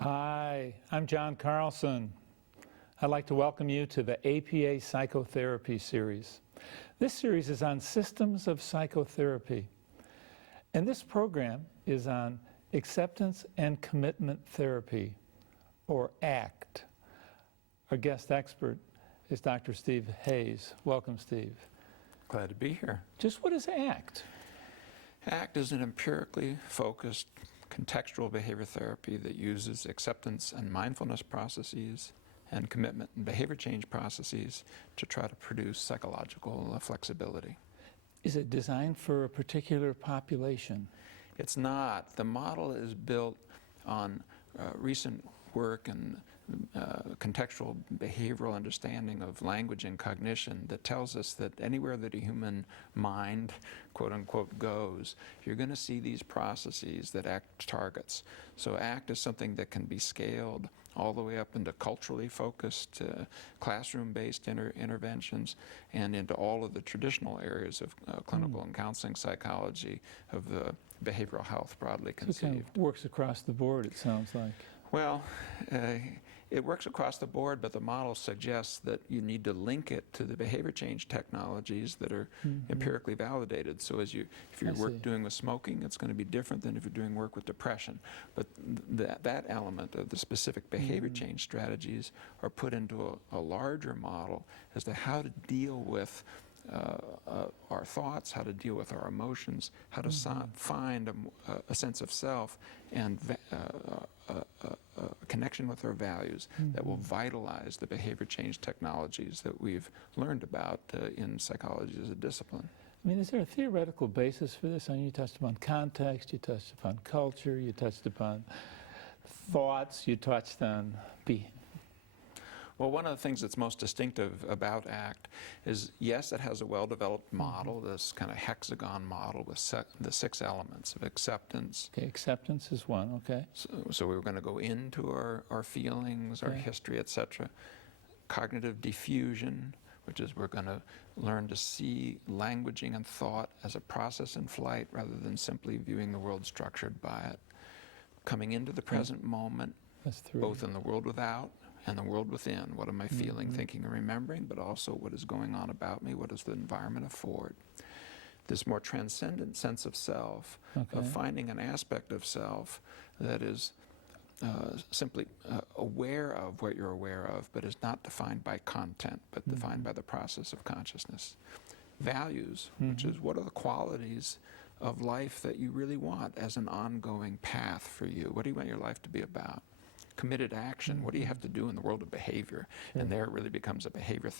Hi, I'm John Carlson. I'd like to welcome you to the APA Psychotherapy series. This series is on systems of psychotherapy. And this program is on acceptance and commitment therapy, or ACT. Our guest expert is Dr. Steve Hayes. Welcome, Steve. Glad to be here. Just what is ACT? ACT is an empirically focused contextual behavior therapy that uses acceptance and mindfulness processes and commitment and behavior change processes to try to produce psychological flexibility. Is it designed for a particular population? It's not. The model is built on recent work and contextual behavioral understanding of language and cognition that tells us that anywhere that a human mind, quote unquote, goes, you're going to see these processes that ACT targets. So ACT is something that can be scaled all the way up into culturally focused, classroom-based interventions, and into all of the traditional areas of clinical and counseling psychology of behavioral health broadly conceived. So it kind of works across the board, it sounds like. Well, it works across the board, but the model suggests that you need to link it to the behavior change technologies that are empirically validated. So if you're doing with smoking, it's going to be different than if you're doing work with depression. But that element of the specific behavior change strategies are put into a larger model as to how to deal with our thoughts, how to deal with our emotions, how to find a sense of self and a connection with our values that will vitalize the behavior change technologies that we've learned about in psychology as a discipline. I mean, is there a theoretical basis for this? I mean, you touched upon context, you touched upon culture, you touched upon thoughts, you touched on Well, one of the things that's most distinctive about ACT is, yes, it has a well-developed model, this kind of hexagon model with the 6 elements of acceptance. Okay, acceptance is one, okay. So we're going to go into our feelings, our history, etc. Cognitive diffusion, which is we're going to learn to see languaging and thought as a process in flight rather than simply viewing the world structured by it. Coming into the present moment, both in the world without and the world within. What am I feeling, thinking, and remembering, but also what is going on about me, what does the environment afford? This more transcendent sense of self, of finding an aspect of self that is simply aware of what you're aware of, but is not defined by content, but defined by the process of consciousness. Values, which is what are the qualities of life that you really want as an ongoing path for you? What do you want your life to be about? Committed action, what do you have to do in the world of behavior? And there it really becomes a behavior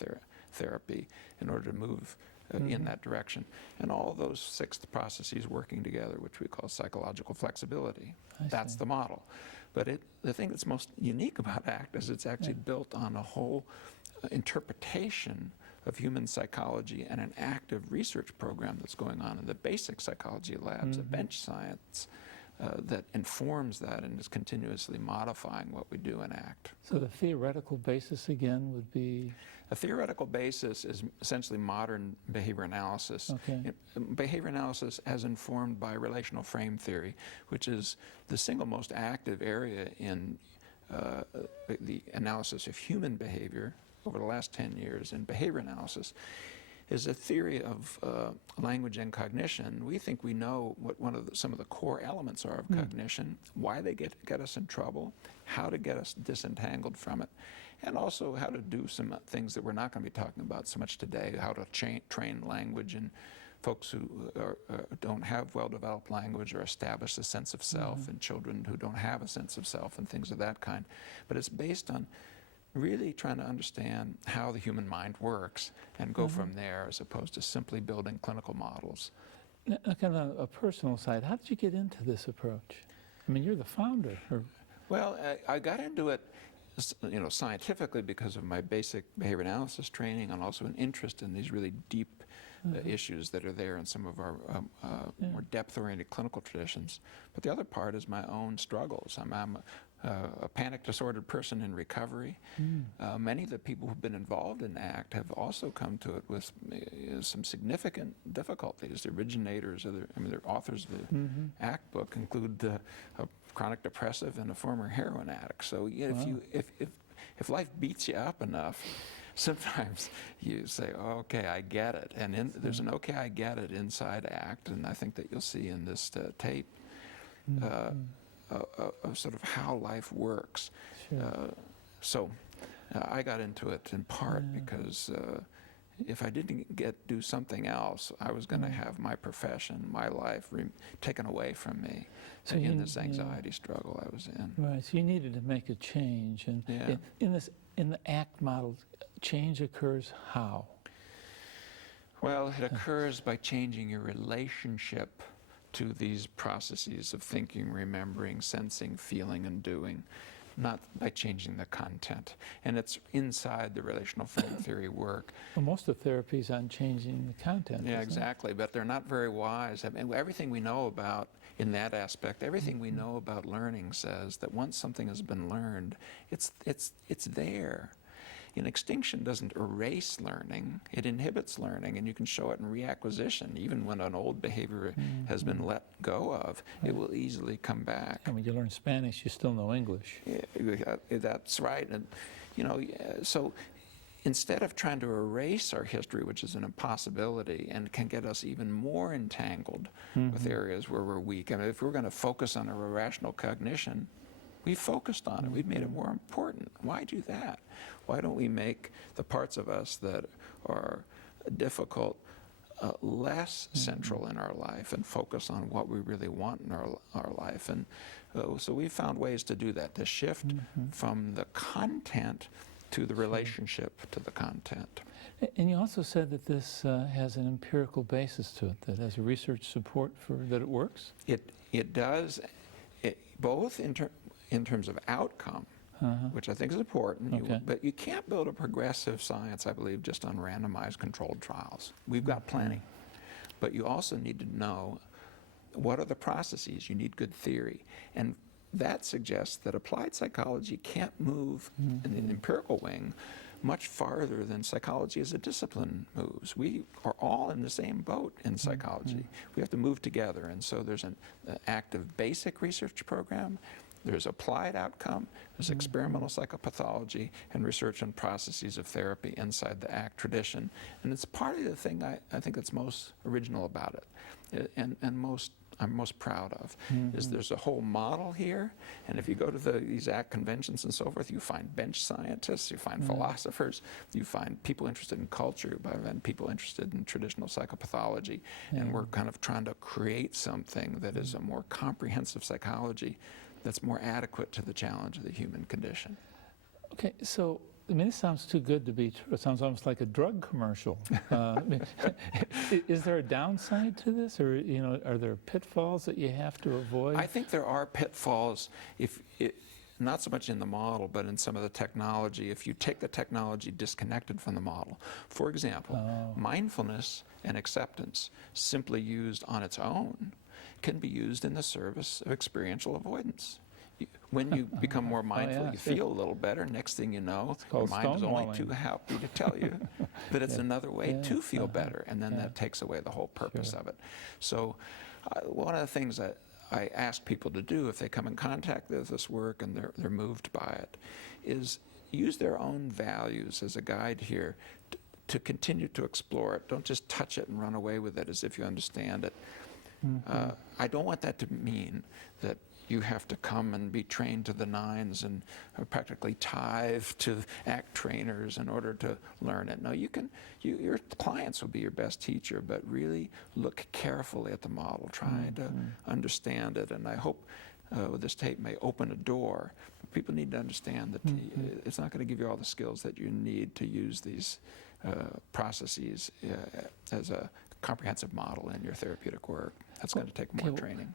therapy in order to move in that direction. And all those 6 processes working together, which we call psychological flexibility. That's the model. But the thing that's most unique about ACT is it's actually built on a whole interpretation of human psychology and an active research program that's going on in the basic psychology labs, of bench science, that informs that and is continuously modifying what we do in ACT. So the theoretical basis again would be? A theoretical basis is essentially modern behavior analysis. Okay. Behavior analysis as informed by relational frame theory, which is the single most active area in the analysis of human behavior over the last 10 years in behavior analysis. Is a theory of language and cognition. We think we know what some of the core elements are of cognition, why they get us in trouble, how to get us disentangled from it, and also how to do some things that we're not going to be talking about so much today, how to train language in folks who don't have well-developed language or establish a sense of self in children who don't have a sense of self and things of that kind. But it's based on really trying to understand how the human mind works and go from there as opposed to simply building clinical models. Now, kind of a personal side, how did you get into this approach? I mean, you're the founder. Well, I got into it, scientifically because of my basic behavior analysis training and also an interest in these really deep issues that are there in some of our more depth-oriented clinical traditions. But the other part is my own struggles. I'm a panic disordered person in recovery. Many of the people who've been involved in ACT have also come to it with some significant difficulties. The originators, the authors of the ACT book include a chronic depressive and a former heroin addict. So if life beats you up enough, sometimes you say, oh, okay, I get it. And there's an okay, I get it inside ACT, and I think that you'll see in this tape sort of how life works. Sure. I got into it in part because if I didn't do something else, I was going to have my profession, my life taken away from me in this anxiety struggle I was in. Right, so you needed to make a change. And in the ACT model, change occurs how? Well, it occurs by changing your relationship to these processes of thinking, remembering, sensing, feeling, and doing, not by changing the content. And it's inside the relational frame theory work. Well, most of therapy is on changing the content. Yeah, exactly, but they're not very wise. I mean, everything we know about, in that aspect, everything we know about learning says that once something has been learned, it's there. And extinction doesn't erase learning, it inhibits learning, and you can show it in reacquisition. Even when an old behavior has been let go of, it will easily come back. And when you learn Spanish, you still know English. Yeah, that's right. And so instead of trying to erase our history, which is an impossibility and can get us even more entangled with areas where we're weak. I mean, if we're going to focus on our irrational cognition, we focused on it. We've made it more important. Why do that? Why don't we make the parts of us that are difficult less central in our life and focus on what we really want in our life? And so we found ways to do that, to shift from the content to the relationship to the content. And you also said that this has an empirical basis to it, that has a research support for that it works? It does, both in terms of outcome, which I think is important, Okay. but you can't build a progressive science, I believe, just on randomized controlled trials. We've got plenty. But you also need to know what are the processes. You need good theory. And that suggests that applied psychology can't move in the empirical wing much farther than psychology as a discipline moves. We are all in the same boat in psychology. We have to move together. And so there's an active basic research program. There's applied outcome, there's experimental psychopathology, and research on processes of therapy inside the ACT tradition. And it's part of the thing I think that's most original about it, and I'm most proud of, is there's a whole model here, and if you go to these ACT conventions and so forth, you find bench scientists, you find philosophers, you find people interested in culture, and people interested in traditional psychopathology, and we're kind of trying to create something that is a more comprehensive psychology that's more adequate to the challenge of the human condition. Okay, so I mean, this sounds too good to be true. It sounds almost like a drug commercial. Is there a downside to this, or are there pitfalls that you have to avoid? I think there are pitfalls, not so much in the model, but in some of the technology. If you take the technology disconnected from the model, for example, mindfulness and acceptance, simply used on its own, can be used in the service of experiential avoidance. When you become more mindful, you feel a little better. Next thing you know, your mind is only too happy to tell you that it's another way to feel better, and then that takes away the whole purpose of it. So one of the things that I ask people to do if they come in contact with this work and they're moved by it is use their own values as a guide here to continue to explore it. Don't just touch it and run away with it as if you understand it. I don't want that to mean that you have to come and be trained to the nines and practically tithe to ACT trainers in order to learn it. No, your clients will be your best teacher, but really look carefully at the model, try to understand it. And I hope this tape may open a door. People need to understand that it's not going to give you all the skills that you need to use these processes as a comprehensive model in your therapeutic work. That's going to take more training.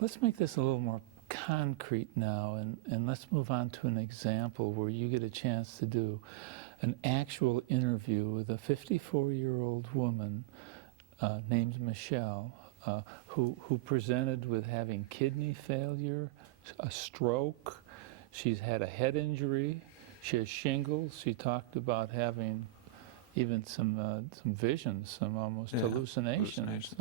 Let's make this a little more concrete now, and let's move on to an example where you get a chance to do an actual interview with a 54-year-old woman named Michelle, who presented with having kidney failure, a stroke. She's had a head injury. She has shingles. She talked about having even some visions, some almost hallucinations.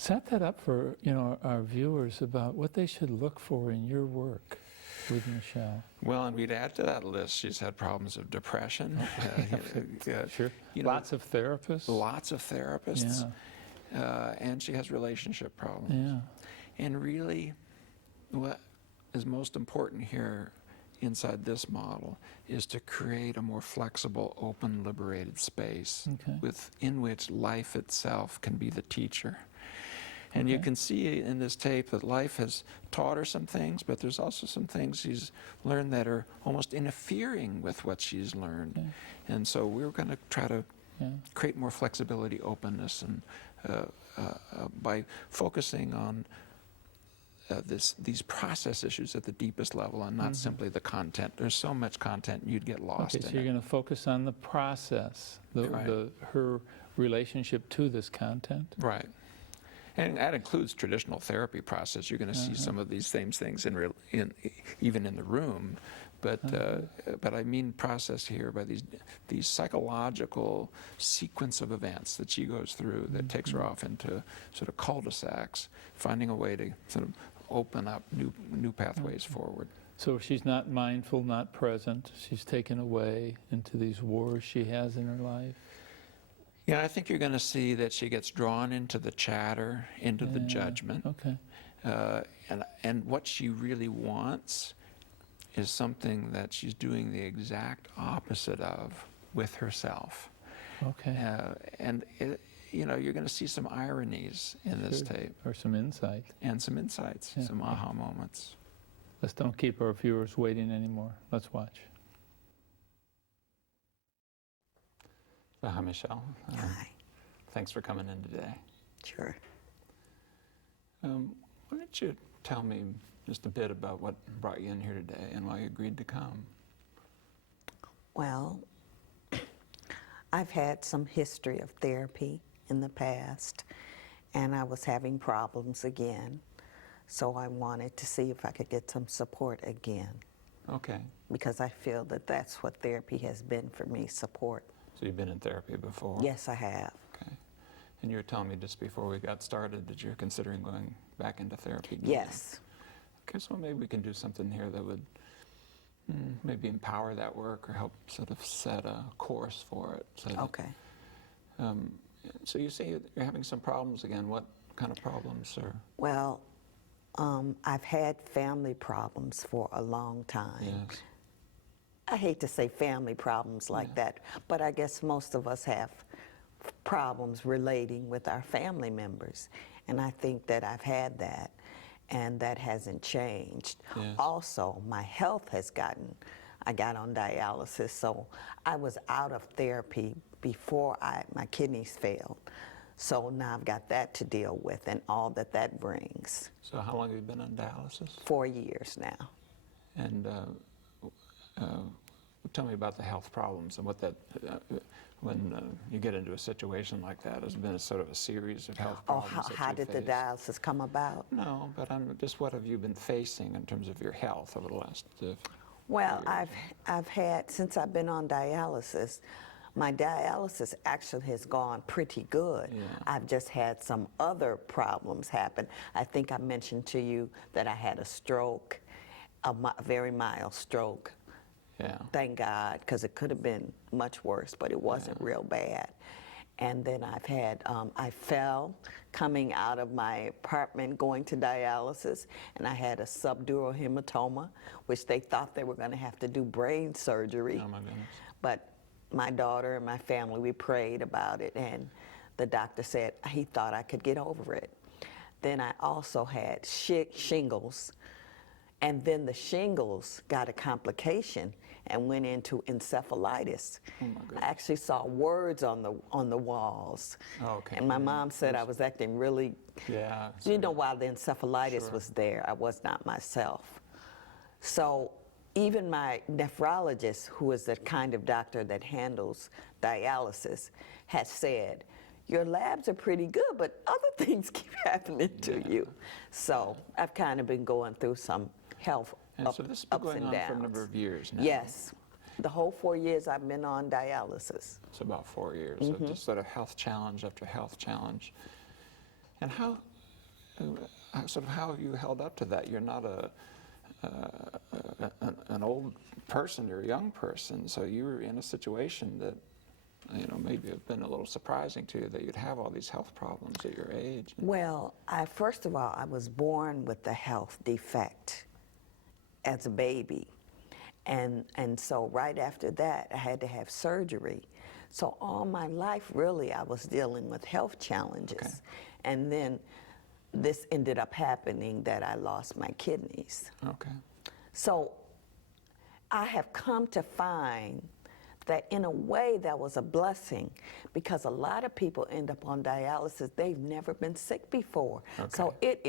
Set that up for our viewers about what they should look for in your work with Michelle. Well, and we'd add to that list, she's had problems of depression. Sure. Lots of therapists. Lots of therapists. Yeah. And she has relationship problems. Yeah. And really, what is most important here inside this model is to create a more flexible, open, liberated space in which life itself can be the teacher. And you can see in this tape that life has taught her some things, but there's also some things she's learned that are almost interfering with what she's learned. And so we're going to try to create more flexibility, openness, and by focusing on these process issues at the deepest level and not simply the content. There's so much content you'd get lost in so you're going to focus on the process, her relationship to this content. Right. And that includes traditional therapy process. You're going to see some of these same things even in the room, but I mean process here by these psychological sequence of events that she goes through that takes her off into sort of cul-de-sacs, finding a way to sort of open up new pathways forward. So if she's not mindful, not present, she's taken away into these wars she has in her life. Yeah, I think you're going to see that she gets drawn into the chatter, into the judgment. And what she really wants is something that she's doing the exact opposite of with herself. And you're going to see some ironies in this tape. Or some insight. And some insights, some aha moments. Let's don't keep our viewers waiting anymore. Let's watch. Hi, Michelle. Hi. Thanks for coming in today. Sure. Why don't you tell me just a bit about what brought you in here today and why you agreed to come? Well, I've had some history of therapy in the past, and I was having problems again. So I wanted to see if I could get some support again. Okay. Because I feel that that's what therapy has been for me, support. So you've been in therapy before? Yes, I have. Okay. And you were telling me just before we got started that you're considering going back into therapy again. Yes. Okay, so maybe we can do something here that would maybe empower that work or help sort of set a course for it. So that, so you say you're having some problems again. What kind of problems, sir? Well, I've had family problems for a long time. Yes. I hate to say family problems like that, but I guess most of us have problems relating with our family members. And I think that I've had that, and that hasn't changed. Yes. Also, my health has I got on dialysis, so I was out of therapy before my kidneys failed. So now I've got that to deal with and all that brings. So how long have you been on dialysis? 4 years now. And tell me about the health problems and what that, when you get into a situation like that, has been a sort of a series of health problems that how you did the faced. dialysis come about? No, but just what have you been facing in terms of your health over the last Well, I've had, since I've been on dialysis, my dialysis actually has gone pretty good. Yeah. I've just had some other problems happen. I think I mentioned to you that I had a stroke, a very mild stroke. Yeah. Thank God, because it could have been much worse, but it wasn't real bad. And then I fell coming out of my apartment going to dialysis, and I had a subdural hematoma, which they thought they were going to have to do brain surgery. Oh my goodness. But my daughter and my family, we prayed about it, and the doctor said he thought I could get over it. Then I also had shingles, and then the shingles got a complication and went into encephalitis. Oh my goodness. I actually saw words on the walls. Oh, okay. And my mom said I was acting really, Yeah. you know, while the encephalitis Sure. was there, I was not myself. So even my nephrologist, who is the kind of doctor that handles dialysis, had said, your labs are pretty good, but other things keep happening to you. So I've kind of been going through some health And so this has been ups going and on downs. for a number of years now. Yes. The whole 4 years I've been on dialysis. It's about 4 years Mm-hmm. of just sort of health challenge after health challenge. And how have you held up to that? You're not an old person, you're a young person, so you were in a situation that, you know, maybe have been a little surprising to you that you'd have all these health problems at your age. Well, first of all, I was born with a health defect as a baby. And so right after that, I had to have surgery. So all my life, really, I was dealing with health challenges. Okay. And then this ended up happening that I lost my kidneys. Okay. So I have come to find that in a way that was a blessing, because a lot of people end up on dialysis, they've never been sick before. Okay. So it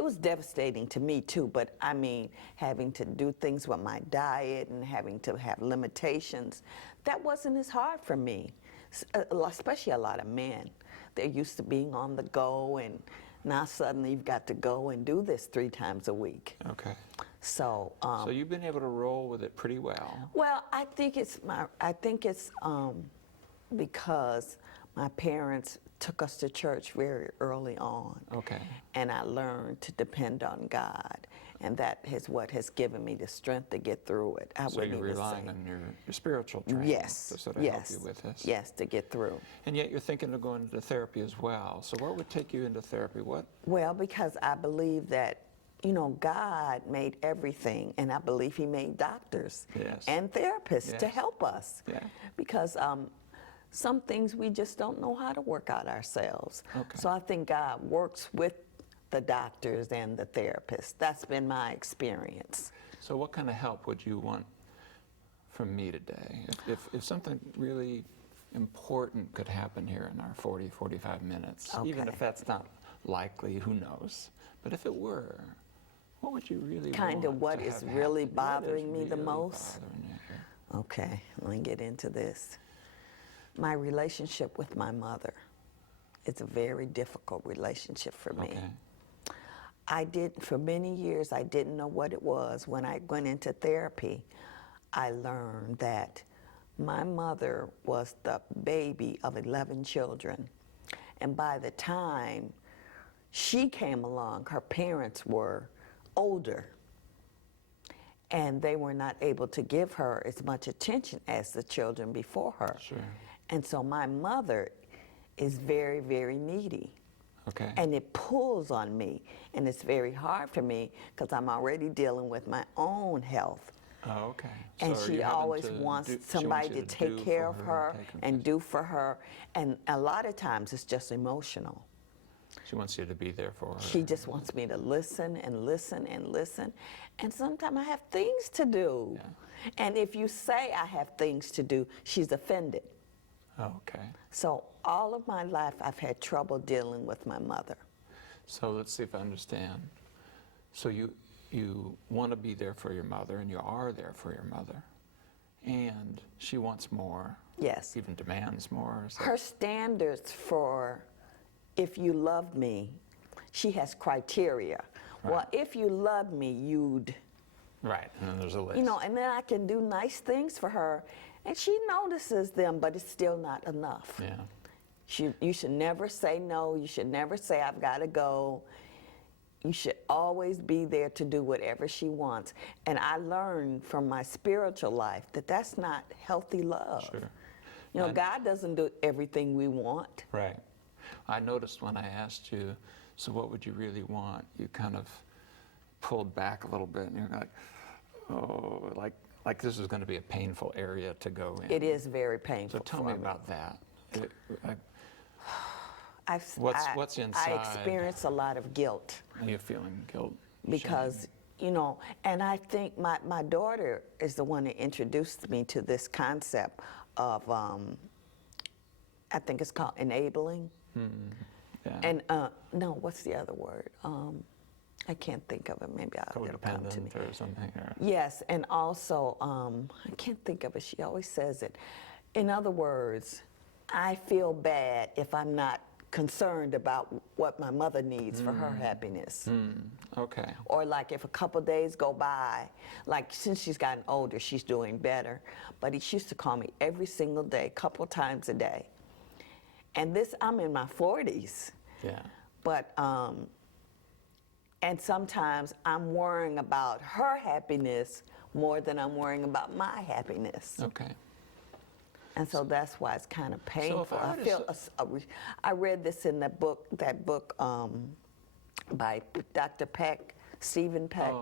was devastating to me too, but I mean, having to do things with my diet and having to have limitations, that wasn't as hard for me, especially a lot of men. They're used to being on the go, and now suddenly you've got to go and do this 3 times a week. Okay. So, So you've been able to roll with it pretty well. well, I think it's because my parents took us to church very early on. Okay. And I learned to depend on God, and that is what has given me the strength to get through it. I So wouldn't you're even relying say. on your spiritual training Yes, to sort of yes, help you with this. yes, to get through. And yet you're thinking of going into therapy as well. So what would take you into therapy? What? Well, because I believe that, you know, God made everything, and I believe He made doctors Yes. and therapists to Yes. help us. Yeah. Because some things we just don't know how to work out ourselves. Okay. So I think God works with the doctors and the therapists. That's been my experience. So what kind of help would you want from me today? If something really important could happen here in our 45 minutes, even Okay. if that's not likely, who knows? But if it were, what would you really Kind want of what to is have really happen? What is bothering me the really most? bothering you here? Okay, let me get into this. My relationship with my mother. It's a very difficult relationship for me. Okay. For many years, I didn't know what it was. When I went into therapy, I learned that my mother was the baby of 11 children. And by the time she came along, her parents were older, and they were not able to give her as much attention as the children before her. Sure. And so my mother is very, very needy. Okay. And it pulls on me, and it's very hard for me because I'm already dealing with my own health. Oh, okay. And So are she you having always to wants do- she somebody wants to you take do care for of her take care and of- do for her. And a lot of times it's just emotional. She wants you to be there for her. She just wants me to listen and listen and listen. And sometimes I have things to do. Yeah. And if you say I have things to do, she's offended. Oh, okay. So all of my life I've had trouble dealing with my mother. So let's see if I understand. So you want to be there for your mother, and you are there for your mother, and she wants more. Yes. Even demands more. So Her standards for if you love me, she has criteria. Well, Right. if you love me, you'd, right, and then there's a list. you know, and then I can do nice things for her, and she notices them, but it's still not enough. Yeah. You should never say no. You should never say, I've got to go. You should always be there to do whatever she wants. And I learned from my spiritual life that that's not healthy love. Sure. You know, God doesn't do everything we want. Right. I noticed when I asked you, so what would you really want? You kind of pulled back a little bit, and you're like, oh, like this is going to be a painful area to go in. It is very painful. So tell me about that. What's inside? I experience a lot of guilt. Are you feeling guilt? Because, you know, and I think my daughter is the one that introduced me to this concept of, I think it's called enabling. Yeah. And, no, what's the other word? I can't think of it. Maybe it'll come to me. Codependent or something? Or... Yes, and also, I can't think of it. She always says it. In other words, I feel bad if I'm not concerned about what my mother needs for her happiness. Okay. Or like if a couple days go by, like since she's gotten older, she's doing better. But she used to call me every single day, a couple times a day. And this, I'm in my 40s. Yeah. But, and sometimes I'm worrying about her happiness more than I'm worrying about my happiness. Okay. And so that's why it's kind of painful. if I were to feel I read this in that book by Dr. Peck, Stephen Peck,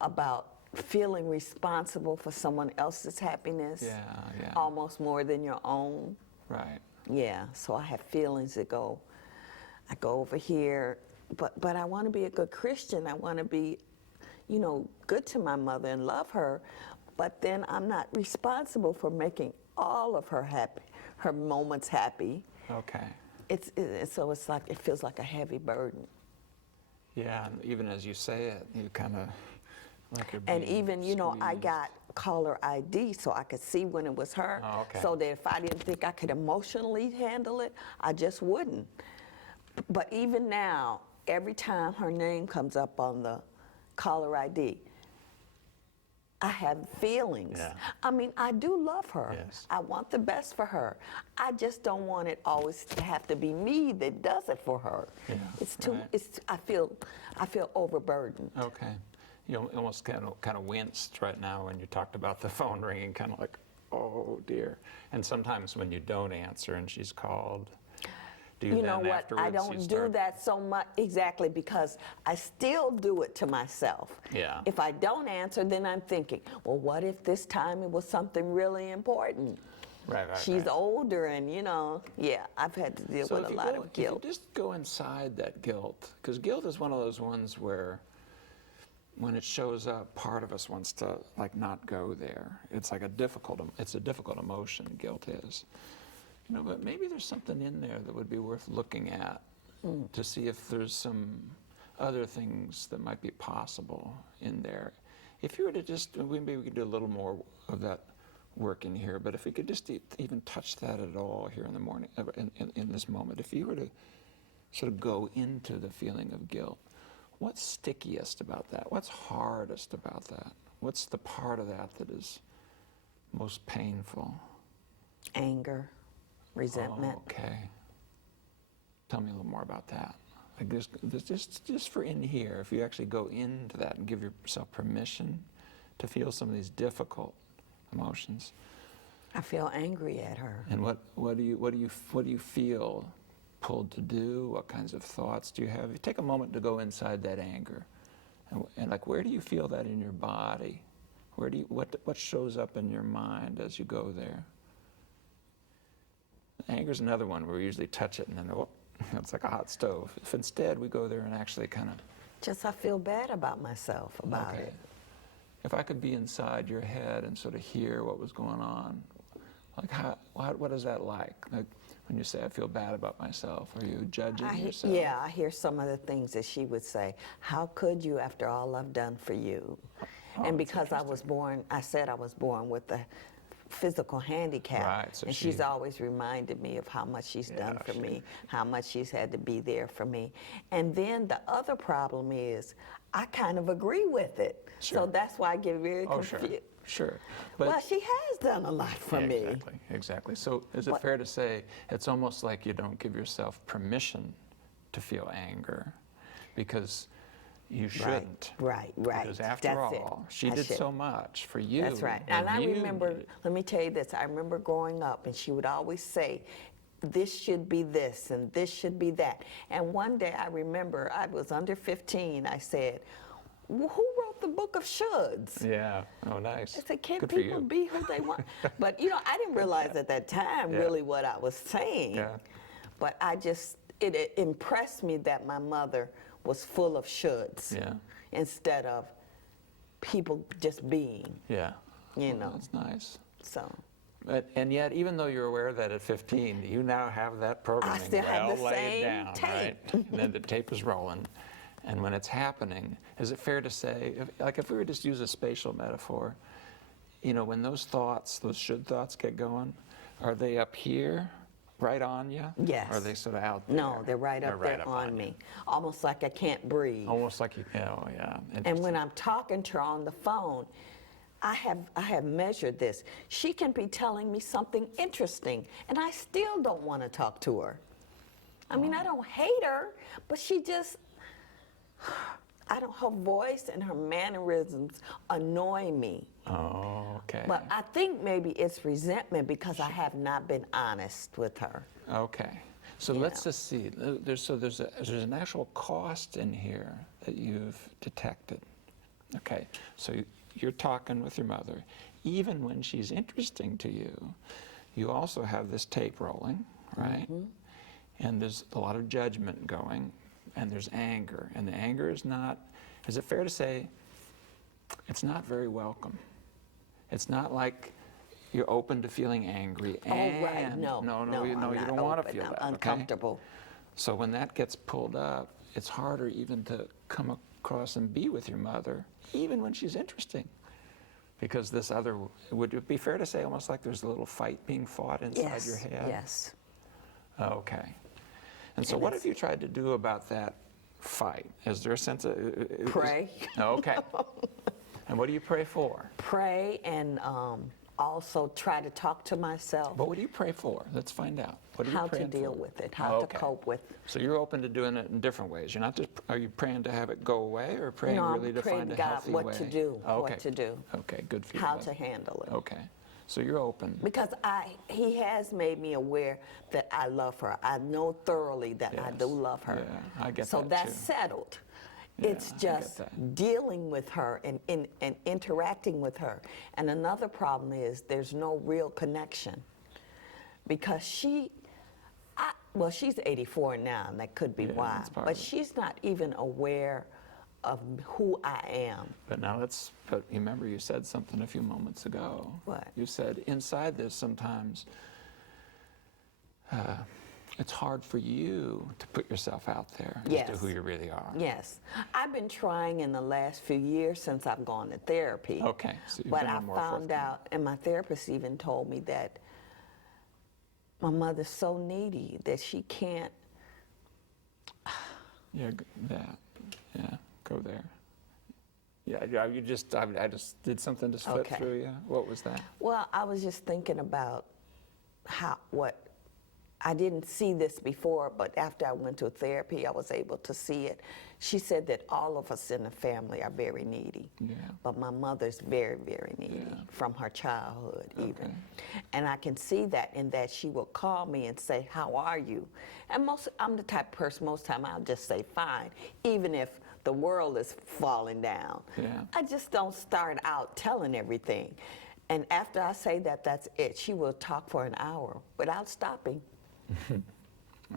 about feeling responsible for someone else's happiness, Yeah, yeah. almost more than your own. Right. Yeah, so I have feelings that I go over here, but I want to be a good Christian. I want to be, you know, good to my mother and love her, but then I'm not responsible for making all of her moments happy. Okay. So it's like, it feels like a heavy burden. Yeah, and even as you say it, you kind of like you're And being even, you know, I squeezed. got caller ID so I could see when it was her. Oh, okay. So that if I didn't think I could emotionally handle it, I just wouldn't. But even now, every time her name comes up on the caller ID, I have feelings. Yeah. I mean, I do love her. Yes. I want the best for her. I just don't want it always to have to be me that does it for her. Yeah, It's too. right. I feel overburdened. Okay. You almost kind of winced right now when you talked about the phone ringing, kind of like, oh dear. And sometimes when you don't answer and she's called, do you You then know what? afterwards I you don't do start- that so much exactly because I still do it to myself. Yeah. If I don't answer, then I'm thinking, well, what if this time it was something really important? Right, right, She's right. older, and you know, yeah, I've had to deal So with if a you lot go- of guilt. If you just go inside that guilt, because guilt is one of those ones where when it shows up, part of us wants to like not go there. It's like a difficult emotion, guilt is. You know, but maybe there's something in there that would be worth looking at to see if there's some other things that might be possible in there. If you were to just, maybe we could do a little more of that work in here, but if we could just even touch that at all here in the morning, in this moment, if you were to sort of go into the feeling of guilt, what's stickiest about that? What's hardest about that? What's the part of that that is most painful? Anger, resentment. Oh, okay. Tell me a little more about that. Like just for in here, if you actually go into that and give yourself permission to feel some of these difficult emotions. I feel angry at her. And what do you feel pulled to do? What kinds of thoughts do you have? You take a moment to go inside that anger, and like where do you feel that in your body? What shows up in your mind as you go there? Anger's another one where we usually touch it and then it's like a hot stove. If instead we go there and actually kind of Just I feel bad about myself about okay. it. If I could be inside your head and sort of hear what was going on, like what is that like? Like when you say I feel bad about myself, are you judging yourself? Yeah, I hear some of the things that she would say. How could you after all I've done for you? And that's because I was born with a physical handicap. Right, so and she- she's always reminded me of how much she's done for me, how much she's had to be there for me. And then the other problem is I kind of agree with it. Sure. So that's why I get very Oh, sure, confused. sure. But Well, she has done a lot for me. Exactly. So is it fair to say it's almost like you don't give yourself permission to feel anger because you shouldn't. Right. Because after That's it. all, she I did should. so much for you. That's right. And I you remember, needed- let me tell you this, I remember growing up and she would always say, this should be this and this should be that. And one day I remember I was under 15, I said, who wrote the book of shoulds? Yeah. Oh, nice. I said, can't Good for people you. be who they want? But I didn't realize at that time really what I was saying. Yeah. But it impressed me that my mother was full of shoulds Yeah. instead of people just being, Yeah. you Well, know. that's nice. So And yet, even though you're aware of that at 15, you now have that programming still have well the laid same down, tape. right? And then the tape is rolling. And when it's happening, is it fair to say, if we were to just use a spatial metaphor, when those thoughts, those should thoughts get going, are they up here, right on you? Yes. Or are they sort of out there? no, they're right up there on you. me, almost like I can't breathe. Almost like oh yeah. And when I'm talking to her on the phone, I have measured this. She can be telling me something interesting, and I still don't want to talk to her. I mean, I don't hate her, but she just, her voice and her mannerisms annoy me. Oh, okay. But I think maybe it's resentment because I have not been honest with her. Okay. So let's just see. There's an actual cost in here that you've detected. Okay. So you're talking with your mother. Even when she's interesting to you, you also have this tape rolling, right? And there's a lot of judgment going, and there's anger. And the anger is it fair to say, it's not very welcome. It's not like you're open to feeling angry. Oh, right. And No, you I'm don't not want to open. feel I'm that. okay? uncomfortable. So when that gets pulled up, it's harder even to come across and be with your mother, even when she's interesting. Because this other, would it be fair to say almost like there's a little fight being fought inside your head? Yes. Okay. And so what have you tried to do about that fight? Is there a sense of... Pray. Okay. And what do you pray for? Pray and also try to talk to myself. But what do you pray for? Let's find out. What are you How to praying deal for? with it, how to cope with. So you're open to doing it in different ways. You're not just, are you praying to have it go away or praying No, really I'm to praying find a God healthy what way? to do, Okay. what to do. Okay, good for you. How Liz. to handle it. Okay. So you're open. Because he has made me aware that I love her. I know thoroughly that I do Yes. love her. Yeah, I get so that, that's too. settled. Yeah, It's I get just that. dealing with her and interacting with her. And another problem is there's no real connection. Because she's 84 now, and that could be Yeah, why. that's part But of it. she's not even aware of who I am. But but remember you said something a few moments ago. What? You said inside this sometimes it's hard for you to put yourself out there as to Yes. who you really are. Yes. I've been trying in the last few years since I've gone to therapy. Okay, so you've But been I more found forthcoming. out, and my therapist even told me that my mother's so needy that she can't. Yeah, go there. Yeah, you just, I just did something to slip Okay. through you. What was that? Well, I was just thinking about I didn't see this before, but after I went to therapy, I was able to see it. She said that all of us in the family are very needy. Yeah. But my mother's very, very needy Yeah. from her childhood even. Okay. And I can see that in that she will call me and say, how are you? And I'm the type of person, most time I'll just say fine, even if the world is falling down. Yeah. I just don't start out telling everything. And after I say that, that's it. She will talk for an hour without stopping.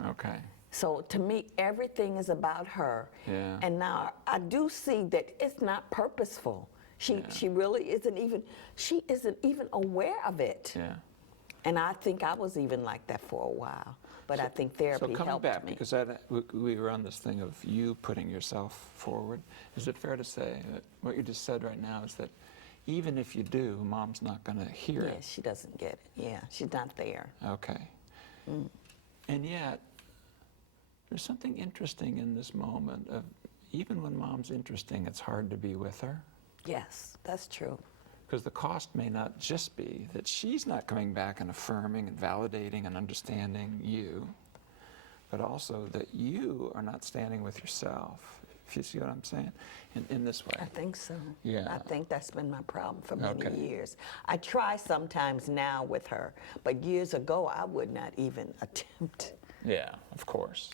Okay. So to me, everything is about her. Yeah. And now I do see that it's not purposeful. She really isn't even aware of it. Yeah. And I think I was even like that for a while. But I think So therapy coming helped back, me. because we were on this thing of you putting yourself forward, is it fair to say that what you just said right now is that even if you do, Mom's not going to hear Yeah, it? she doesn't get it. Yeah, she's not there. Okay. And yet, there's something interesting in this moment of even when Mom's interesting, it's hard to be with her. Yes, that's true. Because the cost may not just be that she's not coming back and affirming and validating and understanding you, but also that you are not standing with yourself. if you see what I'm saying, in this way. I think so. Yeah. I think that's been my problem for many Okay. years. I try sometimes now with her, but years ago I would not even attempt. Yeah, of course.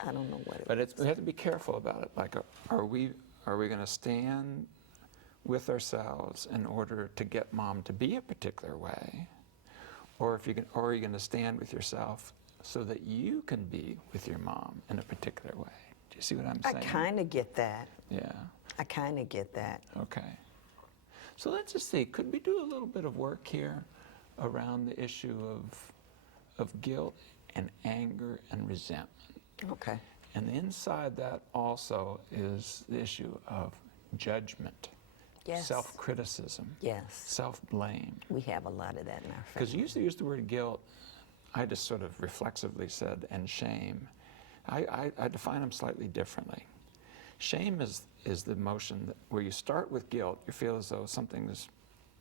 I don't know what it But was. we have to be careful about it. Like, are we going to stand with ourselves in order to get mom to be a particular way, or are you going to stand with yourself so that you can be with your mom in a particular way? Do you see what I'm I saying? kind of get that. Yeah. I kind of get that. Okay. So let's just see. Could we do a little bit of work here around the issue of guilt and anger and resentment? Okay. And inside that also is the issue of judgment, Yes. self-criticism, Yes. self-blame. We have a lot of that in our Because family. you used to use the word guilt, I just sort of reflexively said, and shame. I define them slightly differently. Shame is the emotion where you start with guilt, you feel as though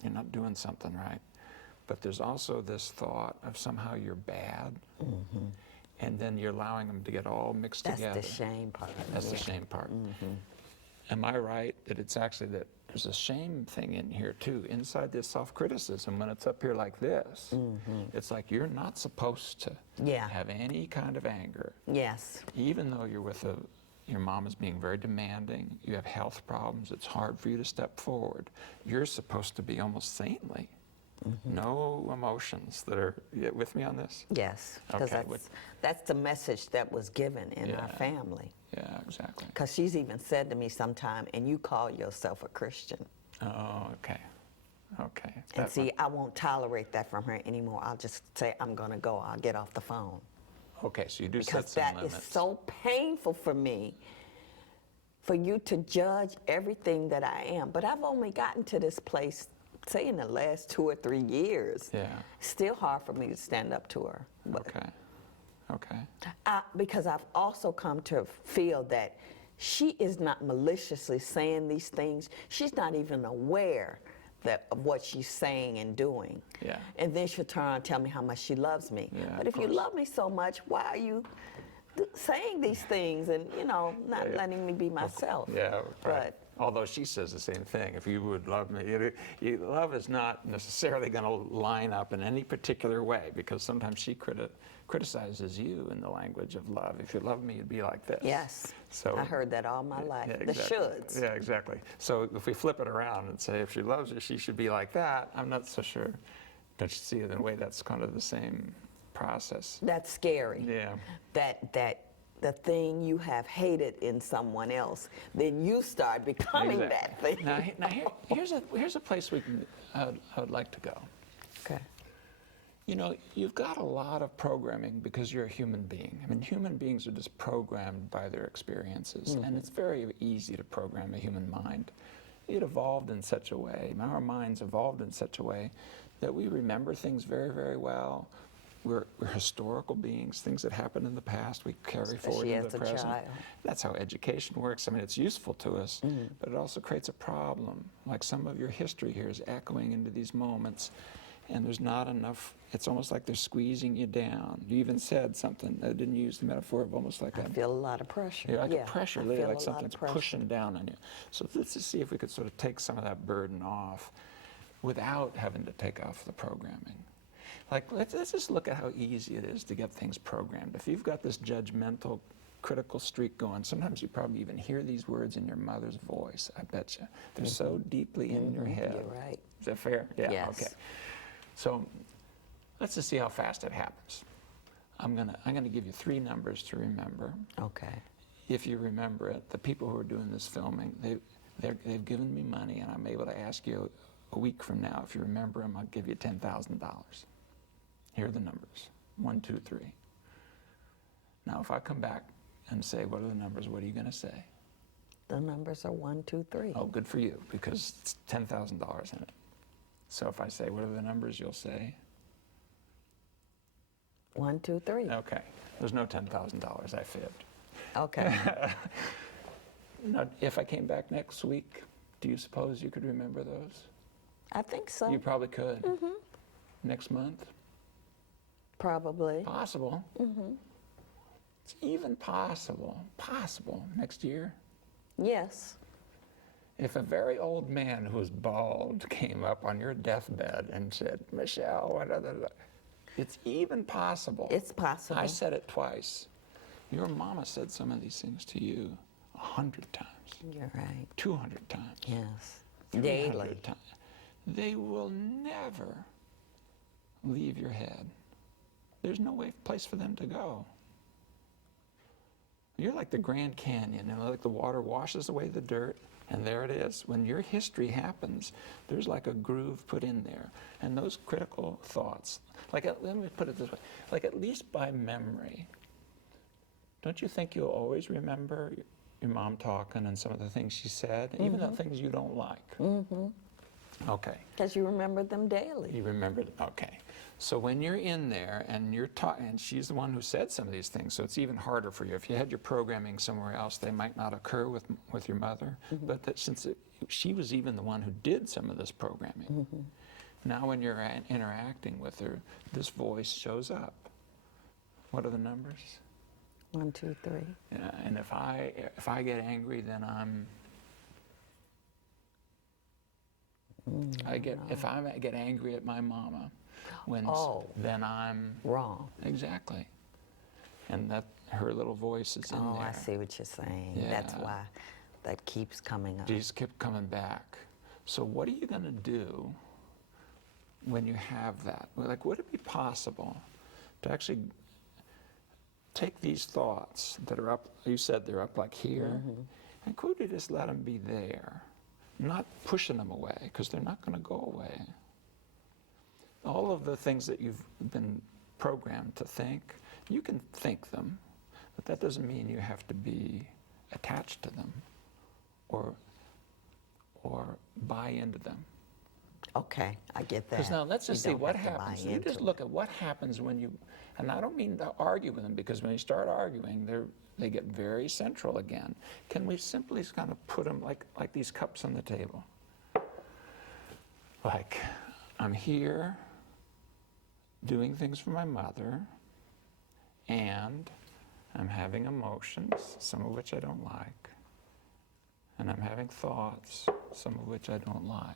you're not doing something right. But there's also this thought of somehow you're bad, and then you're allowing them to get all mixed That's together. the shame part. That's the Yeah. shame part. Am I right that it's actually that there's a shame thing in here too, inside this self-criticism when it's up here like this? It's like you're not supposed to Yeah. have any kind of anger, Yes. even though you're with your mom is being very demanding, you have health problems, it's hard for you to step forward. You're supposed to be almost saintly. No emotions that are, you with me on this? Yes. Because Okay, that's the message that was given in our Yeah. family. Yeah, exactly. Because she's even said to me sometime, and you call yourself a Christian. Oh, okay. Okay. And That see, I won't tolerate that from her anymore. I'll just say, I'm going to go. I'll get off the phone. okay, so you do set Because some that is limits. so painful for me, for you to judge everything that I am. But I've only gotten to this place, say, in the last 2 or 3 years. Yeah. Still hard for me to stand up to her. But Okay. Okay. because I've also come to feel that she is not maliciously saying these things. She's not even aware of what she's saying and doing. Yeah. And then she'll turn around and tell me how much she loves me. Yeah, but of if you course. love me so much, why are you saying these things and, not yeah. letting me be myself? Yeah, right. But Although she says the same thing. If you would love me, love is not necessarily going to line up in any particular way, because sometimes she criticizes you in the language of love. If you love me, you'd be like this. yes, So I heard that all my life. Yeah, The exactly. shoulds. Yeah, exactly. So if we flip it around and say, if she loves you, she should be like that, I'm not so sure. Don't you see it in a way that's kind of the same process? That's scary. Yeah. That the thing you have hated in someone else, then you start becoming that thing. Now here's a place I would like to go. Okay. You've got a lot of programming because you're a human being. I mean, human beings are just programmed by their experiences, and it's very easy to program a human mind. It evolved in such a way, our minds evolved in such a way that we remember things very, very well. We're historical beings, things that happened in the past, we carry forward Especially into as the a present. child. That's how education works. I mean, it's useful to us, but it also creates a problem. Like some of your history here is echoing into these moments, and there's not enough, it's almost like they're squeezing you down. You even said something, I didn't use the metaphor of almost like I that. feel a lot of pressure. Yeah, like a pressure, I literally feel like a lot of something's pressure. pushing down on you. So let's just see if we could sort of take some of that burden off without having to take off the programming. Like, let's just look at how easy it is to get things programmed. If you've got this judgmental, critical streak going, sometimes you probably even hear these words in your mother's voice, I bet you. They're so deeply in your head. You're right. Is that fair? Yeah, Yes. okay. So let's just see how fast it happens. I'm gonna give you 3 numbers to remember. Okay. If you remember it, the people who are doing this filming, they've given me money, and I'm able to ask you a week from now, if you remember them, I'll give you $10,000. Here are the numbers, 1, 2, 3. Now, if I come back and say, what are the numbers, what are you going to say? The numbers are 1, 2, 3. Oh, good for you, because it's $10,000 in it. So if I say, what are the numbers, you'll say? 1, 2, 3. Okay, there's no $10,000, I fibbed. Okay. Now, if I came back next week, do you suppose you could remember those? I think so. You probably could. Next month? Probably. Possible. It's even possible next year. Yes. If a very old man who was bald came up on your deathbed and said, Michelle, what other, it's even possible. It's possible. I said it twice. Your mama said some of these things to you 100 times, You're right. 200 times, Yes. 300 Daily. times. They will never leave your head. There's no place for them to go. You're like the Grand Canyon, and like the water washes away the dirt, and there it is. When your history happens, there's like a groove put in there. And those critical thoughts, like, let me put it this way, like at least by memory, don't you think you'll always remember your mom talking and some of the things she said, even the things you don't like? Mm-hmm. Okay. Because you remember them daily. You remember, okay. So when you're in there and you're talking, and she's the one who said some of these things, so it's even harder for you. If you had your programming somewhere else, they might not occur with your mother. But that since she was even the one who did some of this programming, now when you're interacting with her, this voice shows up. What are the numbers? 1, 2, 3. Yeah, and if I get angry, then if I get angry at my mama, then I'm wrong. Exactly. And that her little voice is in there. Oh, I see what you're saying. Yeah. That's why that keeps coming up. She's kept coming back. So what are you going to do when you have that? Like, would it be possible to actually take these thoughts that are up, you said they're up like here, and could you just let them be there? Not pushing them away, because they're not going to go away. All of the things that you've been programmed to think, you can think them, but that doesn't mean you have to be attached to them or buy into them. Okay, I get that. Because now let's just You see don't what have to buy happens. You into just it. look at what happens when you, and I don't mean to argue with them, because when you start arguing, they get very central again. Can we simply kind of put them like these cups on the table? Like, I'm here doing things for my mother, and I'm having emotions, some of which I don't like, and I'm having thoughts, some of which I don't like.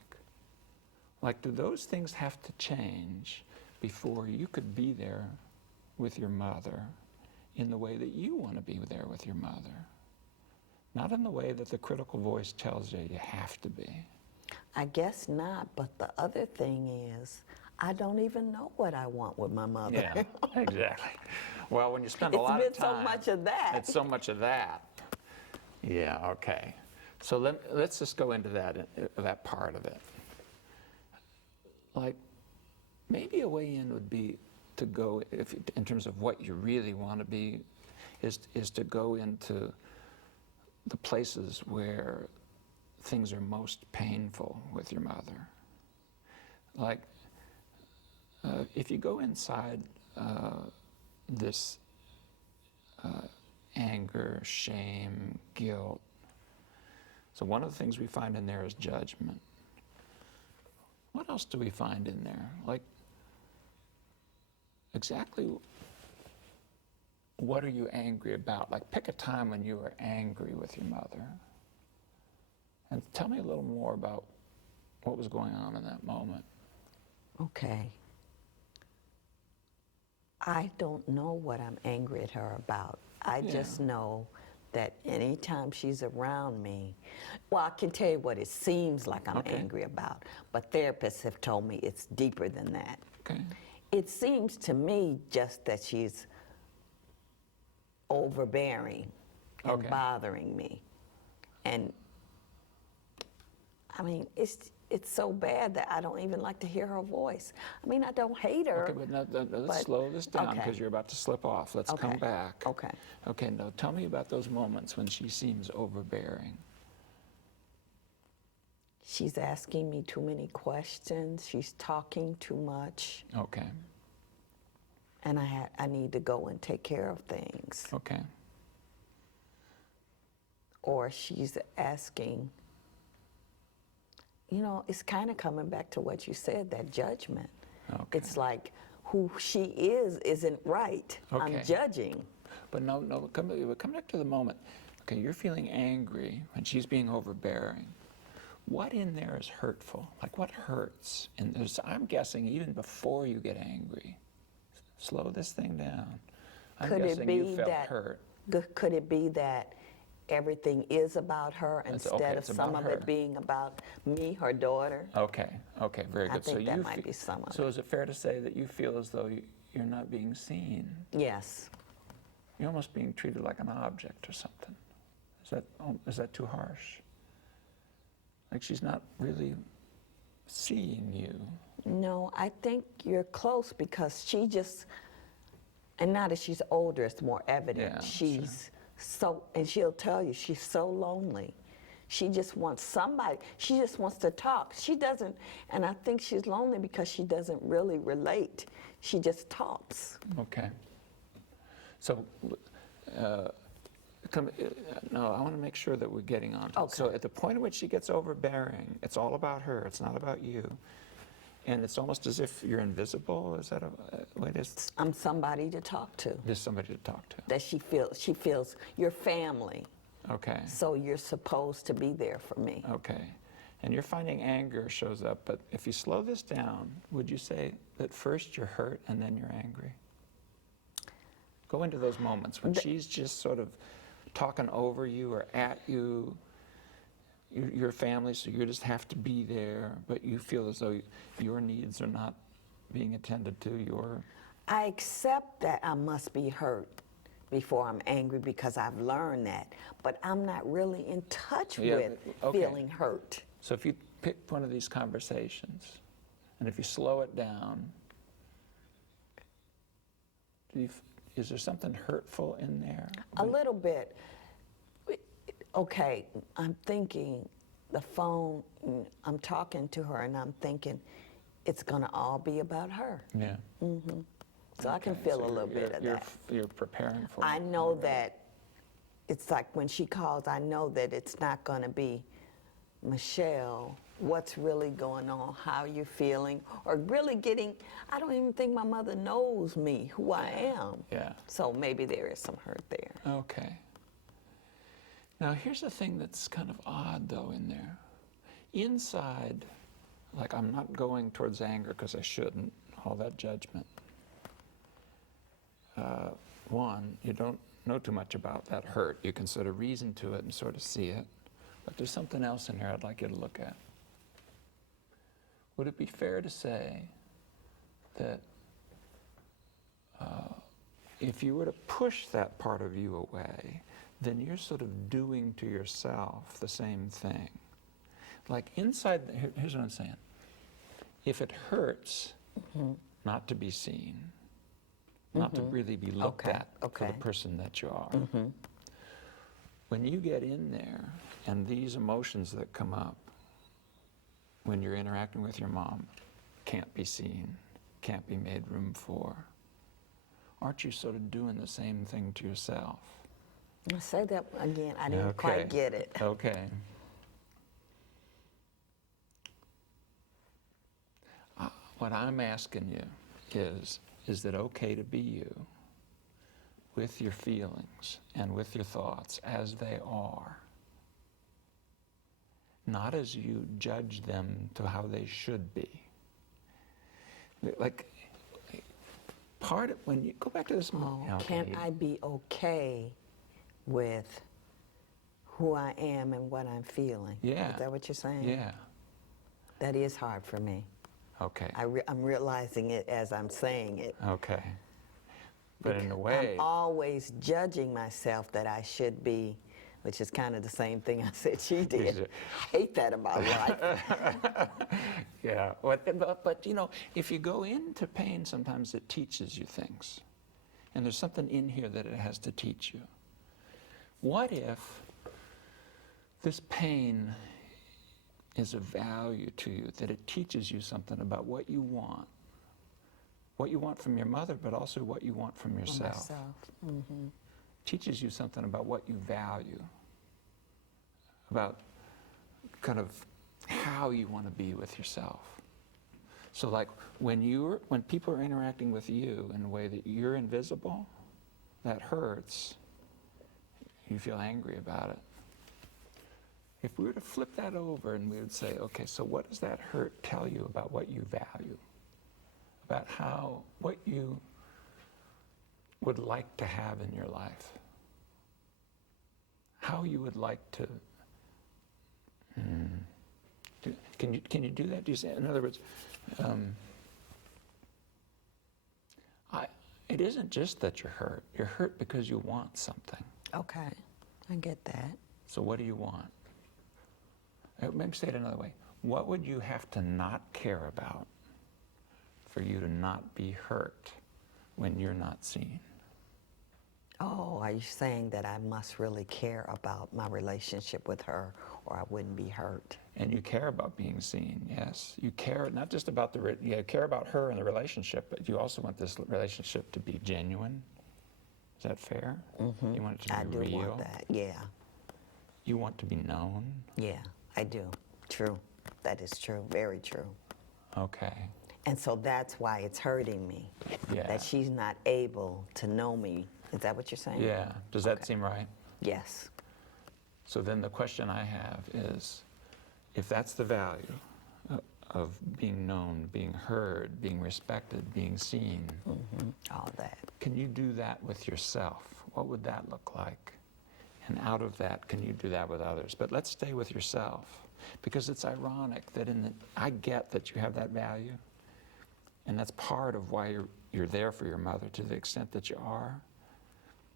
Like, do those things have to change before you could be there with your mother in the way that you want to be there with your mother? Not in the way that the critical voice tells you you have to be. I guess not, but the other thing is, I don't even know what I want with my mother. Yeah, exactly. Well, when you spend a lot of It's been time... so much of that. It's so much of that. Yeah, okay. So let's just go into that part of it. Like, maybe a way in would be to go, in terms of what you really want to be, is to go into the places where things are most painful with your mother. Like, if you go inside this anger, shame, guilt, so one of the things we find in there is judgment. What else do we find in there? Like, exactly what are you angry about? Like, pick a time when you were angry with your mother. And tell me a little more about what was going on in that moment. Okay. I don't know what I'm angry at her about. I just know that anytime she's around me, well, I can tell you what it seems like I'm angry about, but therapists have told me it's deeper than that. Okay. It seems to me just that she's overbearing and bothering me. And I mean, it's so bad that I don't even like to hear her voice. I mean, I don't hate her. Okay, but let's slow this down, because you're about to slip off. Let's come back. Okay. Okay, now tell me about those moments when she seems overbearing. She's asking me too many questions. She's talking too much. Okay. And I need to go and take care of things. Okay. Or she's asking, you know, it's kind of coming back to what you said, that judgment. Okay. It's like who she isn't right. Okay. I'm judging. But no, come back to the moment. Okay, you're feeling angry when she's being overbearing. What in there is hurtful? Like what hurts? And I'm guessing even before you get angry. Slow this thing down. I'm Could it guessing be you felt that? hurt. Could it be that everything is about her That's okay, instead of it's some about of her. it being about me, her daughter? Okay, okay, very I good. think so that you might be some of So it. is it fair to say that you feel as though you're not being seen? Yes. You're almost being treated like an object or something. Is that too harsh? Like she's not really seeing you. No, I think you're close because she just, and now that she's older, it's more evident. Yeah, She's so, and she'll tell you, she's so lonely. She just wants somebody, she just wants to talk. She doesn't, and I think she's lonely because she doesn't really relate. She just talks. Okay. So, no, I want to make sure that we're getting on to it. So Okay. at the point at which she gets overbearing, it's all about her, it's not about you. And it's almost as if you're invisible. Is that a way to... I'm somebody to talk to. There's somebody to talk to. That she feels your family. Okay. So you're supposed to be there for me. Okay. And you're finding anger shows up, but if you slow this down, would you say that first you're hurt and then you're angry? Go into those moments when she's just sort of talking over you or at you, your family, so you just have to be there, but you feel as though your needs are not being attended to. I accept that I must be hurt before I'm angry because I've learned that, but I'm not really in touch with okay. feeling hurt. So if you pick one of these conversations, and if you slow it down, is there something hurtful in there? A little bit. Okay, I'm thinking the phone, I'm talking to her and I'm thinking it's gonna all be about her. Yeah. So I can Okay, feel so a little bit of that. You're preparing for I it. know that it's like when she calls, I know that it's not gonna be, Michelle, what's really going on, how you feeling, or really getting, I don't even think my mother knows me, who I am. Yeah. So maybe there is some hurt there. Okay. Now here's the thing that's kind of odd though in there. Inside, like I'm not going towards anger because I shouldn't, all that judgment. One, you don't know too much about that hurt. You can sort of reason to it and sort of see it. But there's something else in here I'd like you to look at. Would it be fair to say that if you were to push that part of you away, then you're sort of doing to yourself the same thing? Like inside, here's what I'm saying. If it hurts not to be seen, not to really be looked Okay, at for okay. the person that you are, when you get in there and these emotions that come up when you're interacting with your mom can't be seen, can't be made room for, aren't you sort of doing the same thing to yourself? I'll say that again, I didn't quite get it. Okay. What I'm asking you is it okay to be you with your feelings and with your thoughts as they are? Not as you judge them to how they should be. Like, part of, when you go back to this moment, Can I be okay with who I am and what I'm feeling? Yeah. Is that what you're saying? Yeah. That is hard for me. Okay. I'm realizing it as I'm saying it. Okay. But in a way, I'm always judging myself that I should be, which is kind of the same thing I said she did. I hate that about life. yeah. But you know, if you go into pain, sometimes it teaches you things. And there's something in here that it has to teach you. What if this pain is of value to you, that it teaches you something about what you want from your mother, but also what you want from yourself. Teaches you something about what you value, about kind of how you want to be with yourself. So like when people are interacting with you in a way that you're invisible, that hurts. you feel angry about it. If we were to flip that over and we would say, okay, so what does that hurt tell you about what you value? About what you would like to have in your life? How you would like to, can you do that? Do you say, in other words, it isn't just that you're hurt. You're hurt because you want something. Okay, I get that. So what do you want? Maybe say it another way. What would you have to not care about for you to not be hurt when you're not seen? Oh, are you saying that I must really care about my relationship with her or I wouldn't be hurt? And you care about being seen, yes. You care not just about you care about her and the relationship, but you also want this relationship to be genuine. Is that fair? Mm-hmm. You want it to be real? I do want that, yeah. You want to be known? Yeah, I do. True. That is true. Very true. Okay. And so that's why it's hurting me. Yeah. That she's not able to know me. Is that what you're saying? Yeah. Does that seem right? Yes. So then the question I have is, if that's the value of being known, being heard, being respected, being seen, All that. can you do that with yourself? What would that look like? And out of that, can you do that with others? But let's stay with yourself, because it's ironic that I get that you have that value, and that's part of why you're there for your mother to the extent that you are,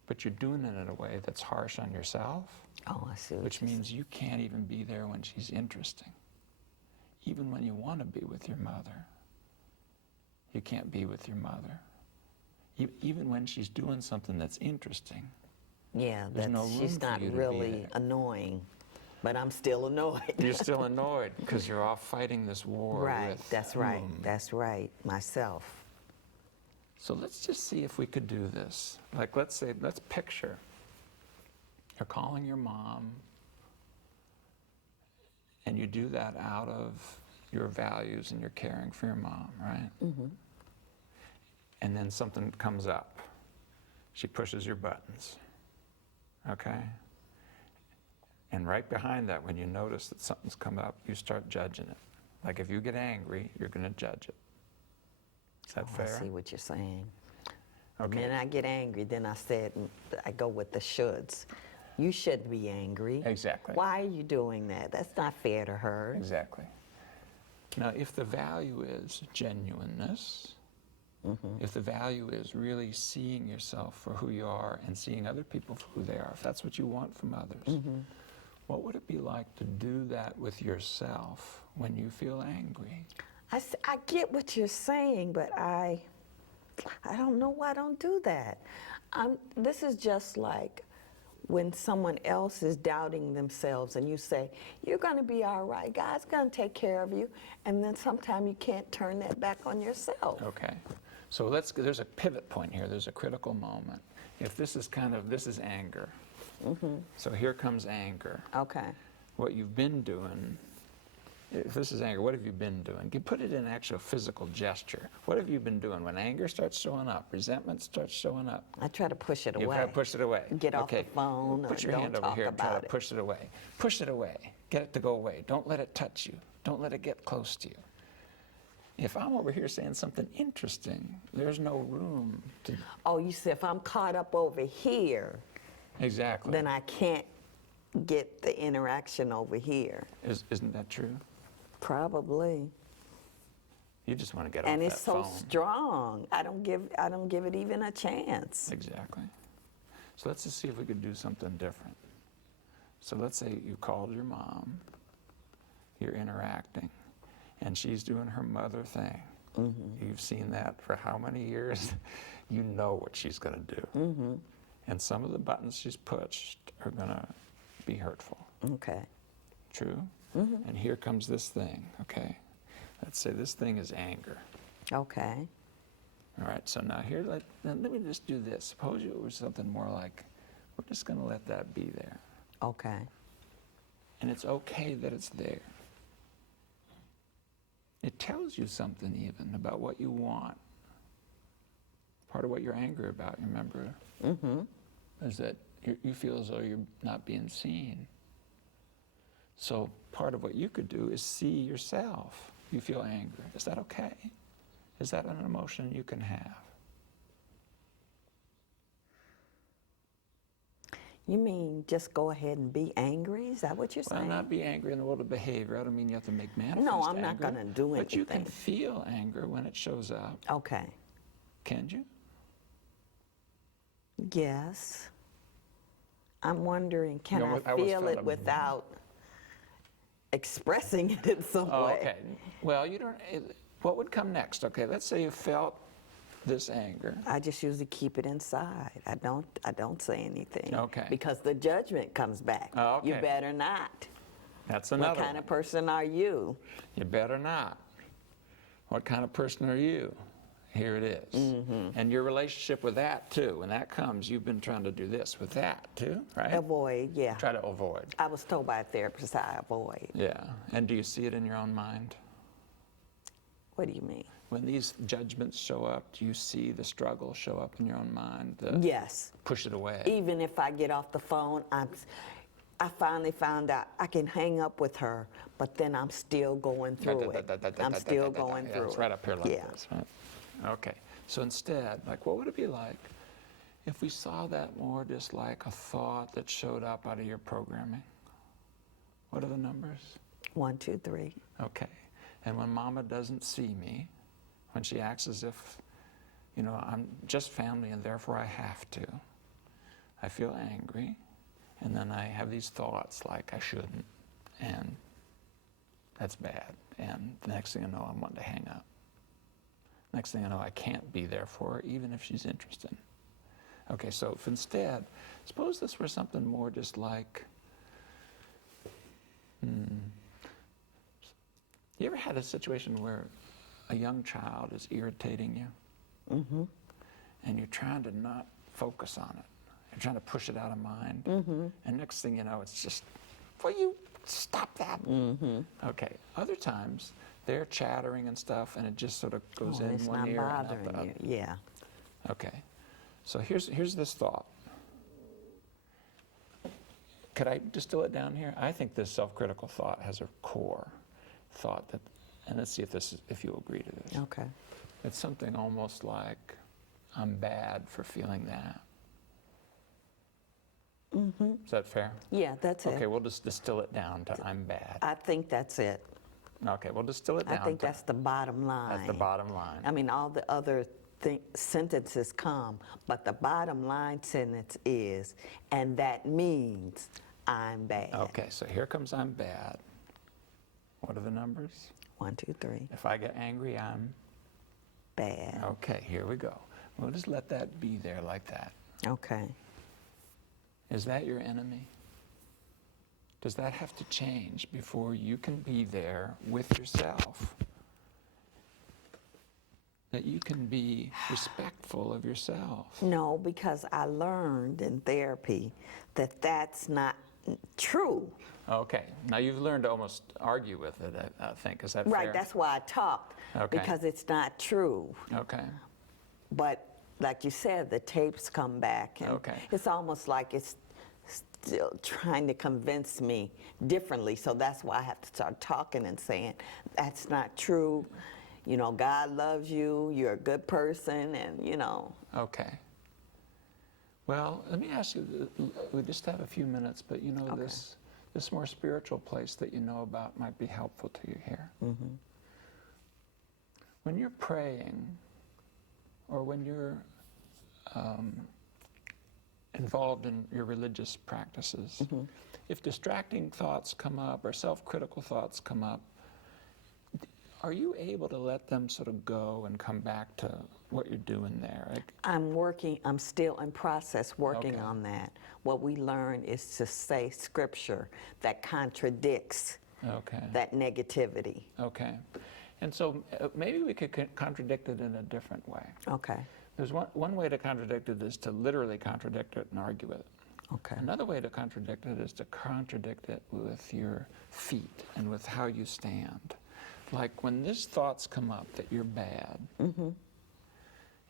but you're doing it in a way that's harsh on yourself. Oh, I see. Which means you can't even be there when she's interesting. Even when you want to be with your mother, you can't be with your mother. Even when she's doing something that's interesting. Yeah, there's no room she's for not you to be really there. Annoying, but I'm still annoyed. You're still annoyed because you're off fighting this war Right, with that's right, whom? that's right, myself. So let's just see if we could do this. Like, let's picture you're calling your mom, and you do that out of your values and you're caring for your mom, right? Mm-hmm. And then something comes up. She pushes your buttons, okay? And right behind that, when you notice that something's come up, you start judging it. Like, if you get angry, you're going to judge it. Is that fair? I see what you're saying. Okay. Then I get angry, then I go with the shoulds. You shouldn't be angry. Exactly. Why are you doing that? That's not fair to her. Exactly. Now, if the value is genuineness, if the value is really seeing yourself for who you are and seeing other people for who they are, if that's what you want from others, what would it be like to do that with yourself when you feel angry? I get what you're saying, but I don't know why I don't do that. This is just like when someone else is doubting themselves and you say, you're going to be all right, God's going to take care of you, and then sometimes you can't turn that back on yourself. Okay. So there's a pivot point here. There's a critical moment. If this is this is anger. So here comes anger. Okay. What you've been doing, if this is anger, what have you been doing? You put it in actual physical gesture. What have you been doing? When anger starts showing up, resentment starts showing up. I try to push it You away. try to push it away. Get off the phone Put or your don't hand over talk here and try about to it. push it away. Push it away. Get it to go away. Don't let it touch you. Don't let it get close to you. If I'm over here saying something interesting, there's no room to... Oh, you see, if I'm caught up over here, Exactly. then I can't get the interaction over here. Isn't that true? Probably. You just want to get off And that it's so phone. strong. I don't give it even a chance. Exactly. So let's just see if we could do something different. So let's say you called your mom, you're interacting, and she's doing her mother thing. You've seen that for how many years? You know what she's going to do. And some of the buttons she's pushed are going to be hurtful. Okay. True? And here comes this thing, okay? Let's say this thing is anger. Okay. All right, so now here, let me just do this. Suppose it was something more like, we're just going to let that be there. Okay. And it's okay that it's there. It tells you something even about what you want. Part of what you're angry about, remember? Is that you feel as though you're not being seen. So part of what you could do is see yourself. You feel angry. Is that okay? Is that an emotion you can have? You mean just go ahead and be angry? Is that what you're Well, saying? not be angry in the world of behavior. I don't mean you have to make manifest No, I'm not anger, gonna do but you can anything. feel anger when it shows up. Okay. Can you? Yes. I'm wondering, can You know I what, I always feel felt it I'm- without expressing it in some Oh, way? okay. Well, you don't. What would come next? Okay, let's say you felt this anger. I just usually keep it inside. I don't say anything. Okay. Because the judgment comes back. Oh, okay. You better not. That's another What kind one. of person are you? You better not. What kind of person are you? Here it is. Mm-hmm. And your relationship with that, too. When that comes, you've been trying to do this with that, too, right? Avoid, yeah. Try to avoid. I was told by a therapist I avoid. Yeah. And do you see it in your own mind? What do you mean? When these judgments show up, do you see the struggle show up in your own mind? Yes. Push it away. Even if I get off the phone, I finally found out I can hang up with her, but then I'm still going through it. I'm still going through it. It's right up here like Yeah. this, right? Okay. So instead, like, what would it be like if we saw that more just like a thought that showed up out of your programming? What are the numbers? 1, 2, 3. Okay. And when Mama doesn't see me, when she acts as if, you know, I'm just family and therefore I have to, I feel angry, and then I have these thoughts like I shouldn't, and that's bad. And the next thing I know, I'm wanting to hang up. Next thing I know, I can't be there for her, even if she's interested. Okay, so if instead, suppose this were something more just like, you ever had a situation where a young child is irritating you? Mm-hmm. And you're trying to not focus on it. You're trying to push it out of mind. Mm-hmm. And next thing you know, it's just, will you stop that? Mm-hmm. Okay. Other times, they're chattering and stuff, and it just sort of goes Oh, in it's one not ear and out the bothering other. you. Yeah. Okay. So here's this thought. Could I distill it down here? I think this self-critical thought has a core thought that, and let's see if you agree to this. Okay. It's something almost like, I'm bad for feeling that. Mm-hmm. Is that fair? Yeah, that's Okay, it. we'll just distill it down to I'm bad. I think that's it. Okay, we'll distill it I down think to that's the bottom line. that's the bottom line. I mean, all the other sentences come, but the bottom line sentence is, and that means I'm bad. Okay, so here comes I'm bad. What are the numbers? 1, 2, 3. If I get angry, I'm Bad. okay, here we go. We'll just let that be there like that. Okay. Is that your enemy? Does that have to change before you can be there with yourself? That you can be respectful of yourself? No, because I learned in therapy that that's not true. Okay, now you've learned to almost argue with it, I think. Is that fair? Right, that's why I talked, Okay. because it's not true. Okay. But like you said, the tapes come back, and Okay. it's almost like it's still trying to convince me differently. So that's why I have to start talking and saying, that's not true. You know, God loves you, you're a good person, and you know. Okay. Well, let me ask you, we just have a few minutes, but you know, Okay. this more spiritual place that you know about might be helpful to you here. Mm-hmm. When you're praying, or when you're involved in your religious practices, Mm-hmm. if distracting thoughts come up or self-critical thoughts come up, are you able to let them sort of go and come back to what you're doing there? Like, I'm still in process working Okay. on that. What we learn is to say scripture that contradicts okay. that negativity. Okay. And so maybe we could contradict it in a different way. Okay, There's one way to contradict it is to literally contradict it and argue with it. okay. Another way to contradict it is to contradict it with your feet and with how you stand. Like when these thoughts come up that you're bad, Mm-hmm.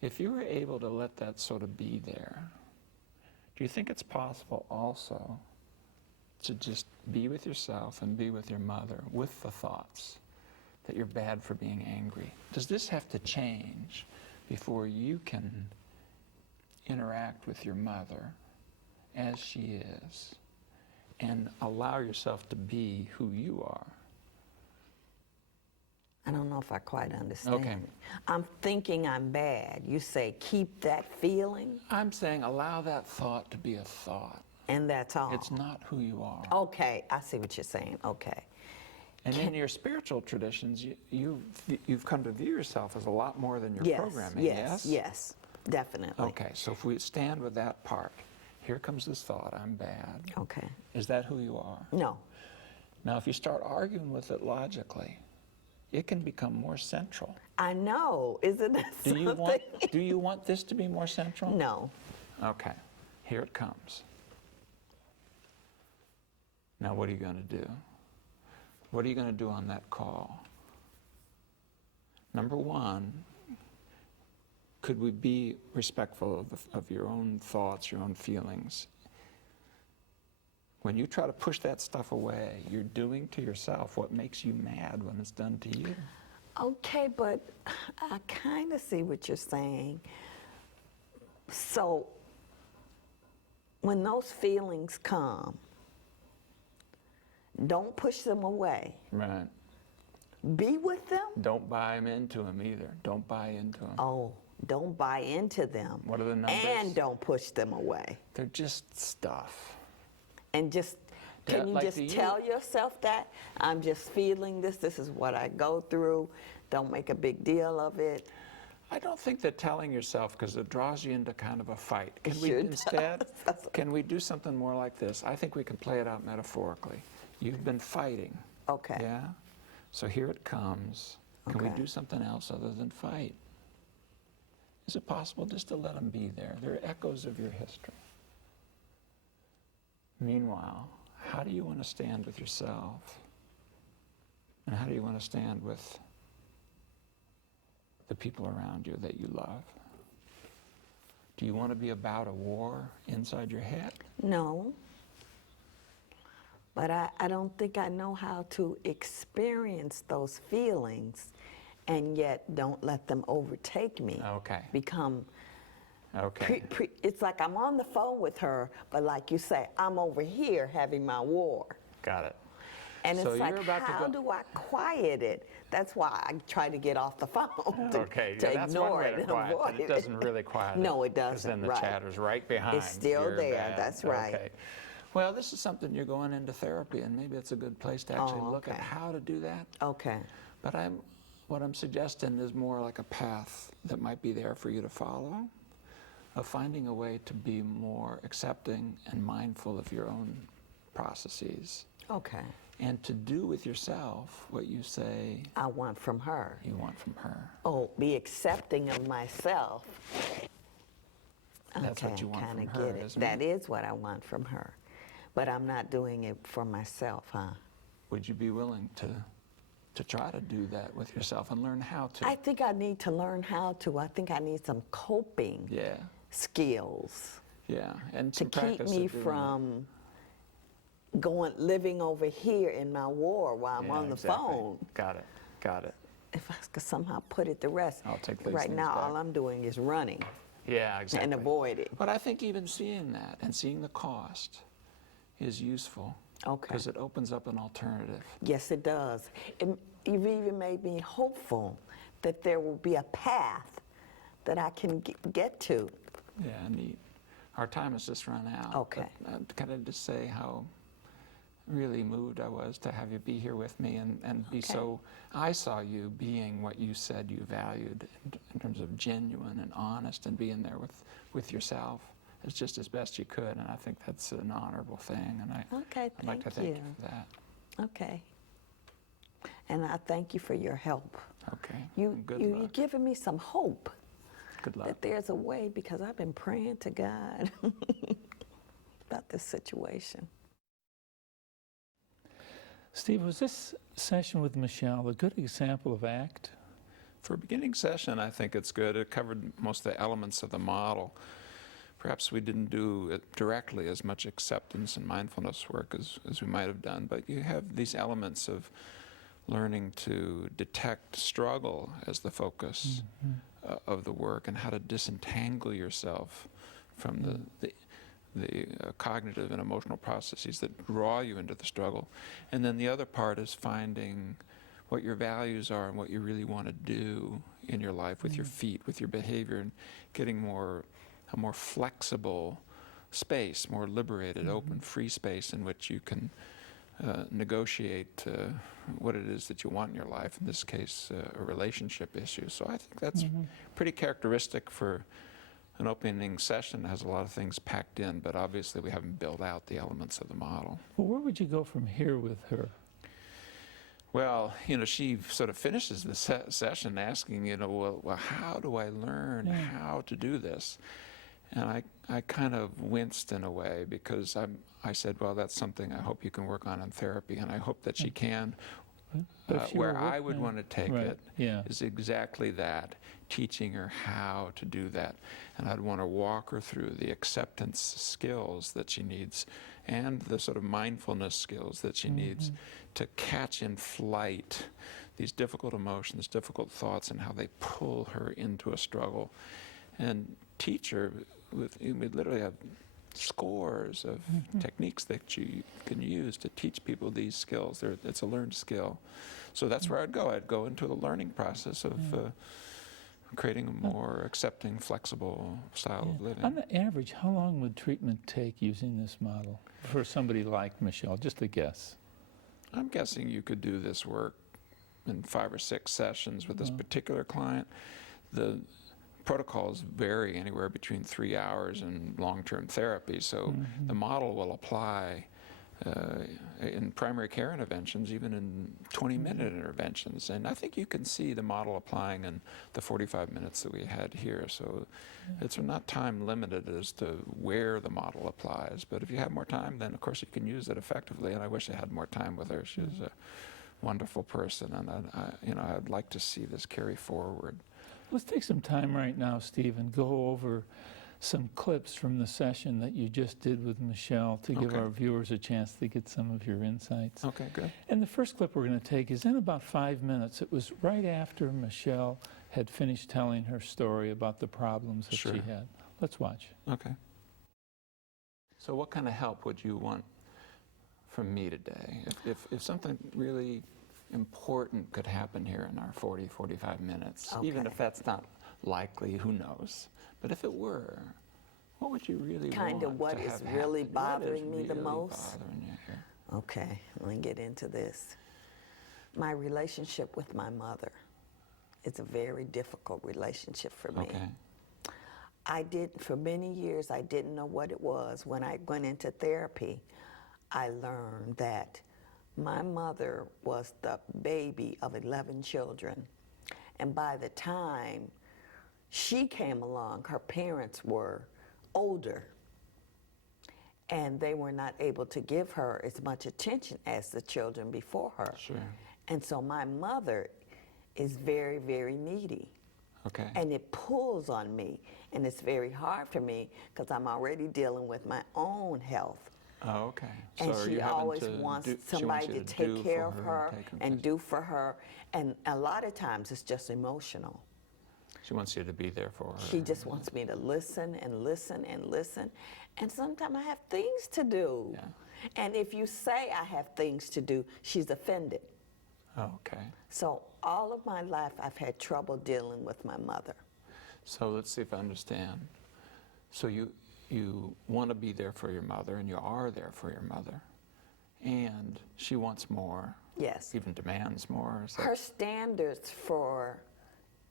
if you were able to let that sort of be there, do do you think it's possible also to just be with yourself and be with your mother with the thoughts that you're bad for being angry? Does this have to change before you can interact with your mother as she is and allow yourself to be who you are? I don't know if I quite understand. Okay. I'm thinking I'm bad. You say keep that feeling, I'm saying allow that thought to be a thought. and that's all. It's not who you are. Okay, I see what you're saying. Okay. And in your spiritual traditions, you've come to view yourself as a lot more than your Yes, programming, yes, yes, definitely. Okay, so if we stand with that part, here comes this thought, I'm bad. Okay. Is that who you are? No. Now, if you start arguing with it logically, it can become more central. I know. Isn't that Do something? do you want this to be more central? No. Okay, here it comes. Now, what are you going to do? What are you going to do on that call? Number one, could we be respectful of your own thoughts, your own feelings? When you try to push that stuff away, you're doing to yourself what makes you mad when it's done to you. Okay, but I kind of see what you're saying. So, when those feelings come, don't push them away. Right. Be with them. Don't buy into them either. Don't buy into them. Oh, don't buy into them. What are the numbers? And don't push them away. They're just stuff. And just, Yeah, can you like just tell yourself that? I'm just feeling this. This is what I go through. Don't make a big deal of it. I don't think that telling yourself, because it draws you into kind of a fight. Can It we sure instead, does. can we do something more like this? I think we can play it out metaphorically. You've been fighting. Okay. Yeah? So here it comes. Can we Okay. do something else other than fight? Is it possible just to let them be there? They're echoes of your history. Meanwhile, how do you want to stand with yourself? And how do you want to stand with the people around you that you love? Do you want to be about a war inside your head? No. But I don't think I know how to experience those feelings and yet don't let them overtake me. Okay. Become, Okay. it's like I'm on the phone with her, but like you say, I'm over here having my war. Got it. And So it's you're like, about to how go- do I quiet it? That's why I try to get off the phone to, Okay, to yeah, that's one ignore way it to and quiet, avoid but it doesn't really quiet it. No, it Because doesn't, then the right. chatter's right behind. still "You're there, bad." that's right. Okay. Well, this is something you're going into therapy, and maybe it's a good place to actually look at okay. how to do that. Okay. But what I'm suggesting is more like a path that might be there for you to follow, of finding a way to be more accepting and mindful of your own processes, Okay. and to do with yourself what you say I want from her. you want from her. Oh, be accepting of myself. That's what you want kinda from her, get it. isn't That it? is what I want from her. But I'm not doing it for myself, huh? Would you be willing to try to do that with yourself and learn how to? I think I need to learn how to. I think I need some coping Yeah, skills yeah, and to some keep practice me of doing from living over here in my war while it. I'm on Yeah, the exactly. phone. Got it, got it. If I could somehow put it to rest. I'll take Right these things now, back. all I'm doing is running Yeah, exactly. and avoiding. But I think even seeing that and seeing the cost is useful. Okay. Because it opens up an alternative. Yes, it does. You've even made me hopeful that there will be a path that I can get to. Yeah, neat. Our time has just run out. Okay. But, can I just say how really moved I was to have you be here with me and be Okay. so, I saw you being what you said you valued in terms of genuine and honest and being there with yourself. It's just as best you could, and I think that's an honorable thing, and Okay, I'd like to thank thank you you. for that. Okay. And I thank you for your help. Okay, You've luck. given me some hope Good luck. that there's a way, because I've been praying to God about this situation. Steve, was this session with Michelle a good example of ACT? For a beginning session, I think it's good. It covered most of the elements of the model. perhaps we didn't do it directly as much acceptance and mindfulness work as we might have done, but you have these elements of learning to detect struggle as the focus of the work, and how to disentangle yourself from the cognitive and emotional processes that draw you into the struggle. And then the other part is finding what your values are and what you really want to do in your life with your feet, with your behavior, and getting a more flexible space, more liberated, open, free space in which you can negotiate what it is that you want in your life, in this case, a relationship issue. So I think that's pretty characteristic for an opening session that has a lot of things packed in, but obviously we haven't built out the elements of the model. Well, where would you go from here with her? Well, you know, she sort of finishes the session asking, you know, well, how do I learn how to do this? And I kind of winced in a way, because I said, well, that's something I hope you can work on in therapy, and I hope that she can. But if you Where were I would want to take right, it yeah. is exactly that, teaching her how to do that. And I'd want to walk her through the acceptance skills that she needs, and the sort of mindfulness skills that she needs to catch in flight these difficult emotions, difficult thoughts, and how they pull her into a struggle. And teach her, we literally have scores of techniques that you can use to teach people these skills. It's a learned skill. So that's where I'd go. I'd go into the learning process of creating a more accepting, flexible style of living. On the average, how long would treatment take using this model for somebody like Michelle? Just a guess. I'm guessing you could do this work in 5 or 6 sessions with this particular client. The protocols vary anywhere between 3 hours and long-term therapy, so the model will apply in primary care interventions, even in 20-minute interventions. And I think you can see the model applying in the 45 minutes that we had here. So it's not time limited as to where the model applies. But if you have more time, then of course you can use it effectively. And I wish I had more time with her. She's a wonderful person, and I'd like to see this carry forward. Let's take some time right now, Steve, and go over some clips from the session that you just did with Michelle to give our viewers a chance to get some of your insights. Okay, good. And the first clip we're going to take is in about 5 minutes. It was right after Michelle had finished telling her story about the problems that she had. Let's watch. Okay. So what kind of help would you want from me today? If something really important could happen here in our 40, 45 minutes, even if that's not likely, who knows? But if it were, what would you really Kind of what is really bothering me the most? Bothering you here? Okay, let me get into this. My relationship with my mother. It's a very difficult relationship for me. Okay. For many years, I didn't know what it was. When I went into therapy, I learned that my mother was the baby of 11 children. And by the time she came along, her parents were older, and they were not able to give her as much attention as the children before her. Sure. And so my mother is very, very needy. Okay. And it pulls on me, and it's very hard for me because I'm already dealing with my own health. Oh, okay. And So she always wants somebody to take care of her and do for her. And a lot of times it's just emotional. She wants you to be there for her. She just wants me to listen and listen and listen. And sometimes I have things to do. Yeah. And if you say I have things to do, she's offended. Oh, okay. So all of my life I've had trouble dealing with my mother. So let's see if I understand. So you want to be there for your mother, and you are there for your mother, and she wants more. Yes. Even demands more. Is that... Her standards for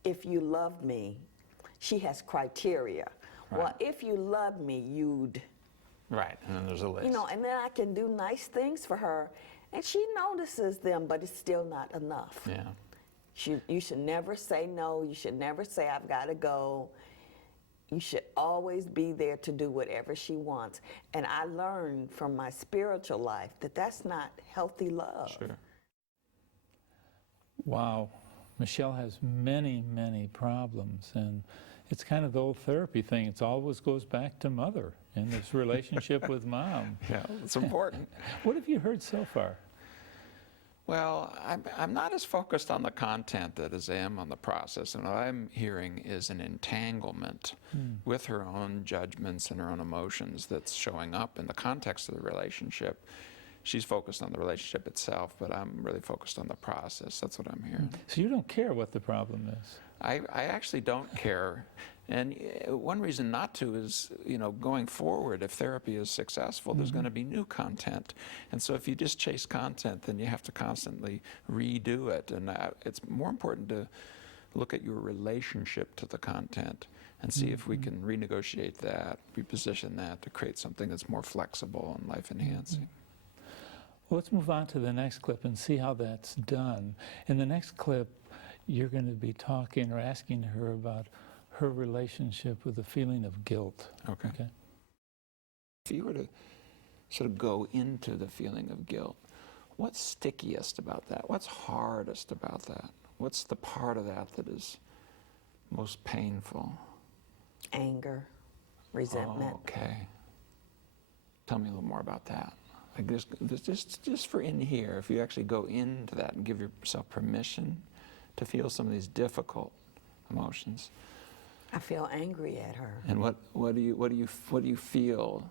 if you love me, she has criteria. Right. Well, if you love me, you'd. Right, and then there's a list. You know, and then I can do nice things for her, and she notices them, but it's still not enough. Yeah. You should never say no. You should never say, I've got to go. You should always be there to do whatever she wants. And I learned from my spiritual life that that's not healthy love. Sure. Wow. Michelle has many, many problems, and It's kind of the old therapy thing. It always goes back to mother and this relationship with mom. Yeah, it's important. What have you heard so far? Well, I'm not as focused on the content as I am on the process. And what I'm hearing is an entanglement with her own judgments and her own emotions that's showing up in the context of the relationship. She's focused on the relationship itself, but I'm really focused on the process. That's what I'm hearing. So you don't care what the problem is? I actually don't care. And one reason not to is, going forward, if therapy is successful, there's going to be new content. And so if you just chase content, then you have to constantly redo it. And it's more important to look at your relationship to the content and see if we can renegotiate that, reposition that to create something that's more flexible and life-enhancing. Well, let's move on to the next clip and see how that's done. In the next clip, you're going to be talking or asking her about her relationship with the feeling of guilt. Okay. If you were to sort of go into the feeling of guilt, what's stickiest about that? What's hardest about that? What's the part of that that is most painful? Anger, resentment. Oh, okay. Tell me a little more about that. Like just for in here, if you actually go into that and give yourself permission to feel some of these difficult emotions. I feel angry at her. And what do you feel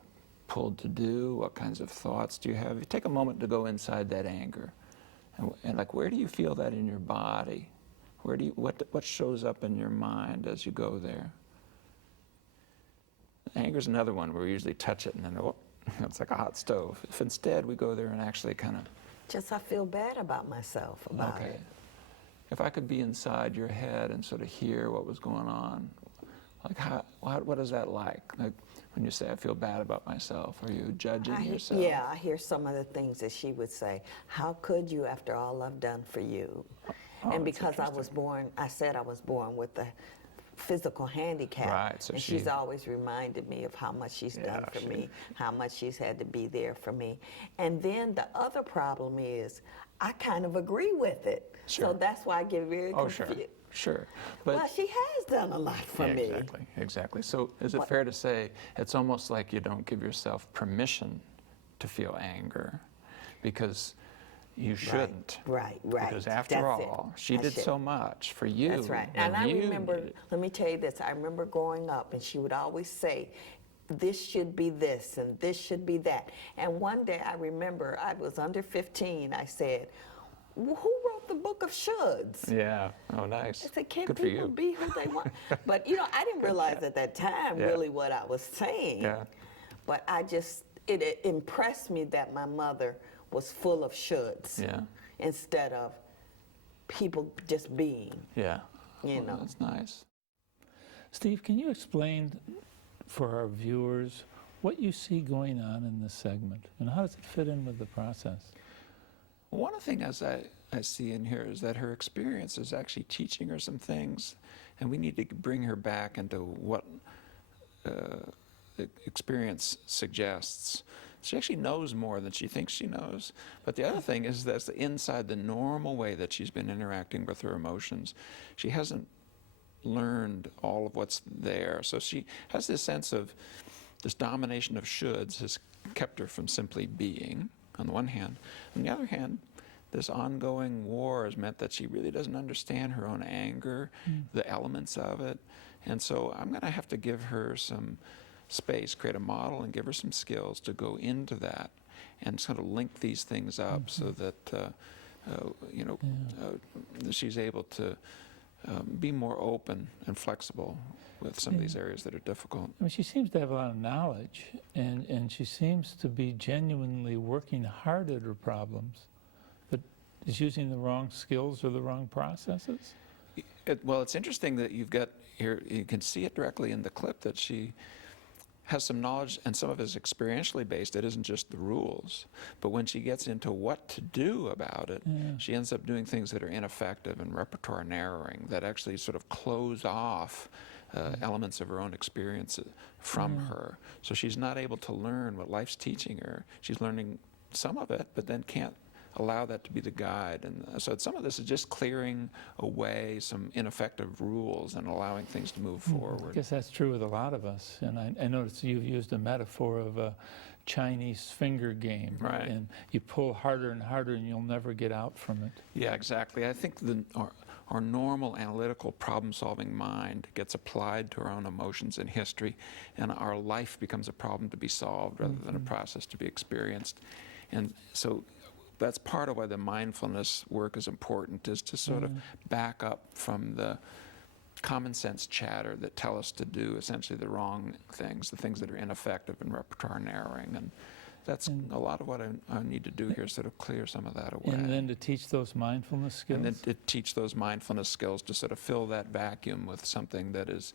pulled to do? What kinds of thoughts do you have? You take a moment to go inside that anger, and like, where do you feel that in your body? What shows up in your mind as you go there? Anger's another one where we usually touch it and then it's like a hot stove. If instead we go there and actually kind of I feel bad about myself about it. If I could be inside your head and sort of hear what was going on, like what is that like? Like when you say, I feel bad about myself, are you judging yourself? Yeah, I hear some of the things that she would say. How could you after all I've done for you? And because I was born with a physical handicap. Right, so and she's always reminded me of how much she's done for me, how much she's had to be there for me. And then the other problem is I kind of agree with it. Sure. So that's why I get very confused. Sure. But well, she has done a lot for me. Exactly. So is it fair to say it's almost like you don't give yourself permission to feel anger because you shouldn't. Right. Because after all, she did so much for you. That's right. And I remember, let me tell you this, I remember growing up and she would always say, this should be this and this should be that. And one day I remember I was under 15, I said, who wrote the book of shoulds? Yeah. Oh, nice. I said, can't Good people be who they want? But, I didn't realize at that time really what I was saying. Yeah. But it impressed me that my mother was full of shoulds instead of people just being. Yeah. You know. That's nice. Steve, can you explain for our viewers what you see going on in this segment and how does it fit in with the process? One of the things I see in here is that her experience is actually teaching her some things, and we need to bring her back into what the experience suggests. She actually knows more than she thinks she knows. But the other thing is that's inside the normal way that she's been interacting with her emotions. She hasn't learned all of what's there. So she has this sense of this domination of shoulds has kept her from simply being, on the one hand. On the other hand, this ongoing war has meant that she really doesn't understand her own anger, the elements of it. And so I'm going to have to give her some space, create a model, and give her some skills to go into that and sort of link these things up so that, she's able to be more open and flexible with some of these areas that are difficult. I mean, she seems to have a lot of knowledge, and she seems to be genuinely working hard at her problems, but is using the wrong skills or the wrong processes? Well, it's interesting that you've got here, you can see it directly in the clip that she has some knowledge, and some of it is experientially based. It isn't just the rules. But when she gets into what to do about it, she ends up doing things that are ineffective and repertoire narrowing that actually sort of close off elements of her own experience from her. So she's not able to learn what life's teaching her. She's learning some of it, but then can't allow that to be the guide. And so some of this is just clearing away some ineffective rules and allowing things to move I forward. guess that's true with a lot of us. And I noticed you've used a metaphor of a Chinese finger game. Right. And you pull harder and harder and you'll never get out from it. Yeah, exactly. I think our normal analytical problem-solving mind gets applied to our own emotions and history, and our life becomes a problem to be solved rather than a process to be experienced. And so that's part of why the mindfulness work is important, is to sort of back up from the common sense chatter that tell us to do essentially the wrong things, the things that are ineffective and repertoire narrowing. And that's a lot of what I need to do here, sort of clear some of that away. And then to teach those mindfulness skills. And then to teach those mindfulness skills to sort of fill that vacuum with something that is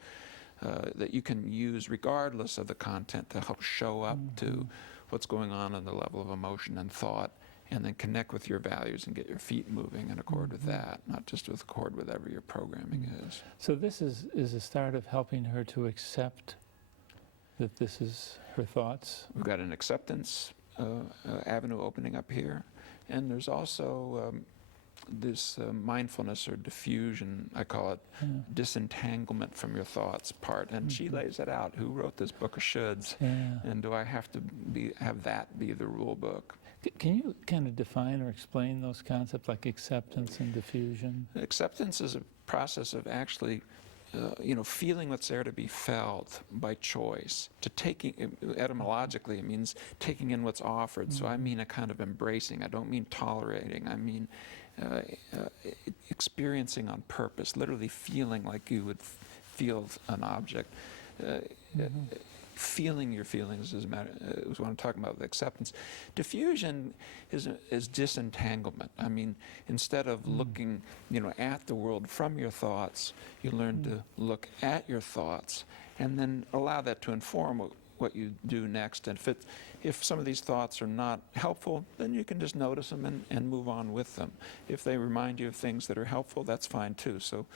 that you can use regardless of the content to help show up to what's going on the level of emotion and thought, and then connect with your values and get your feet moving in accord with that, not just with accord with whatever your programming is. So this is a start of helping her to accept that this is her thoughts. We've got an acceptance avenue opening up here, and there's also this mindfulness or diffusion, I call it, disentanglement from your thoughts part, and she lays it out. Who wrote this book of shoulds? Yeah. And do I have to have that be the rule book? Can you kind of define or explain those concepts like acceptance and diffusion? Acceptance is a process of actually feeling what's there to be felt by choice. To taking, etymologically, it means taking in what's offered. So I mean a kind of embracing. I don't mean tolerating. I mean experiencing on purpose, literally feeling like you would feel an object. Feeling your feelings is what I'm talking about with acceptance. Diffusion is disentanglement. I mean, instead of looking, at the world from your thoughts, you learn to look at your thoughts and then allow that to inform what you do next. And if some of these thoughts are not helpful, then you can just notice them and move on with them. If they remind you of things that are helpful, that's fine too. So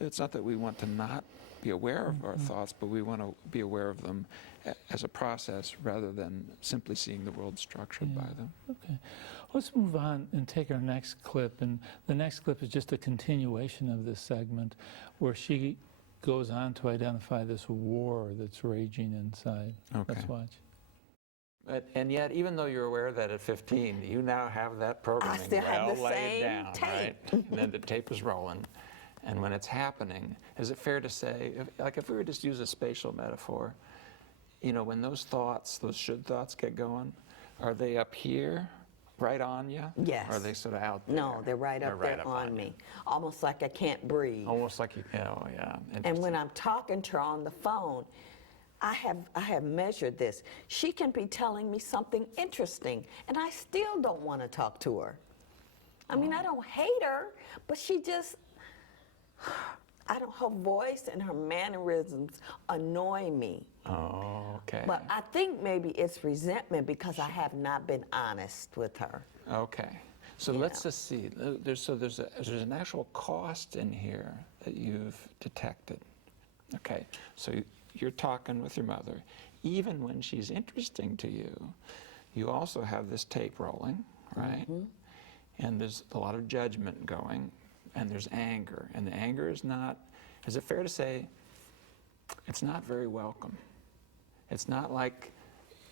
it's not that we want to not be aware of our thoughts, but we want to be aware of them as a process rather than simply seeing the world structured by them. Okay. Let's move on and take our next clip. And the next clip is just a continuation of this segment where she goes on to identify this war that's raging inside. Okay. Let's watch. And yet, even though you're aware that at 15, you now have that programming still have the laid same down, tape. right? And then the tape is rolling. And when it's happening, is it fair to say, if we were to just use a spatial metaphor, when those thoughts, those should thoughts get going, are they up here, right on you? Yes. Or are they sort of out there? No, they're right up there on you. me, almost like I can't breathe. Almost like you, yeah. And when I'm talking to her on the phone, I have measured this. She can be telling me something interesting, and I still don't want to talk to her. I mean, I don't hate her, but she just, her voice and her mannerisms annoy me. Oh, okay. But I think maybe it's resentment because I have not been honest with her. Okay. So let's just see. There's an actual cost in here that you've detected. Okay. So you're talking with your mother. Even when she's interesting to you, you also have this tape rolling, right? And there's a lot of judgment going, and there's anger. And the anger is it fair to say, it's not very welcome. It's not like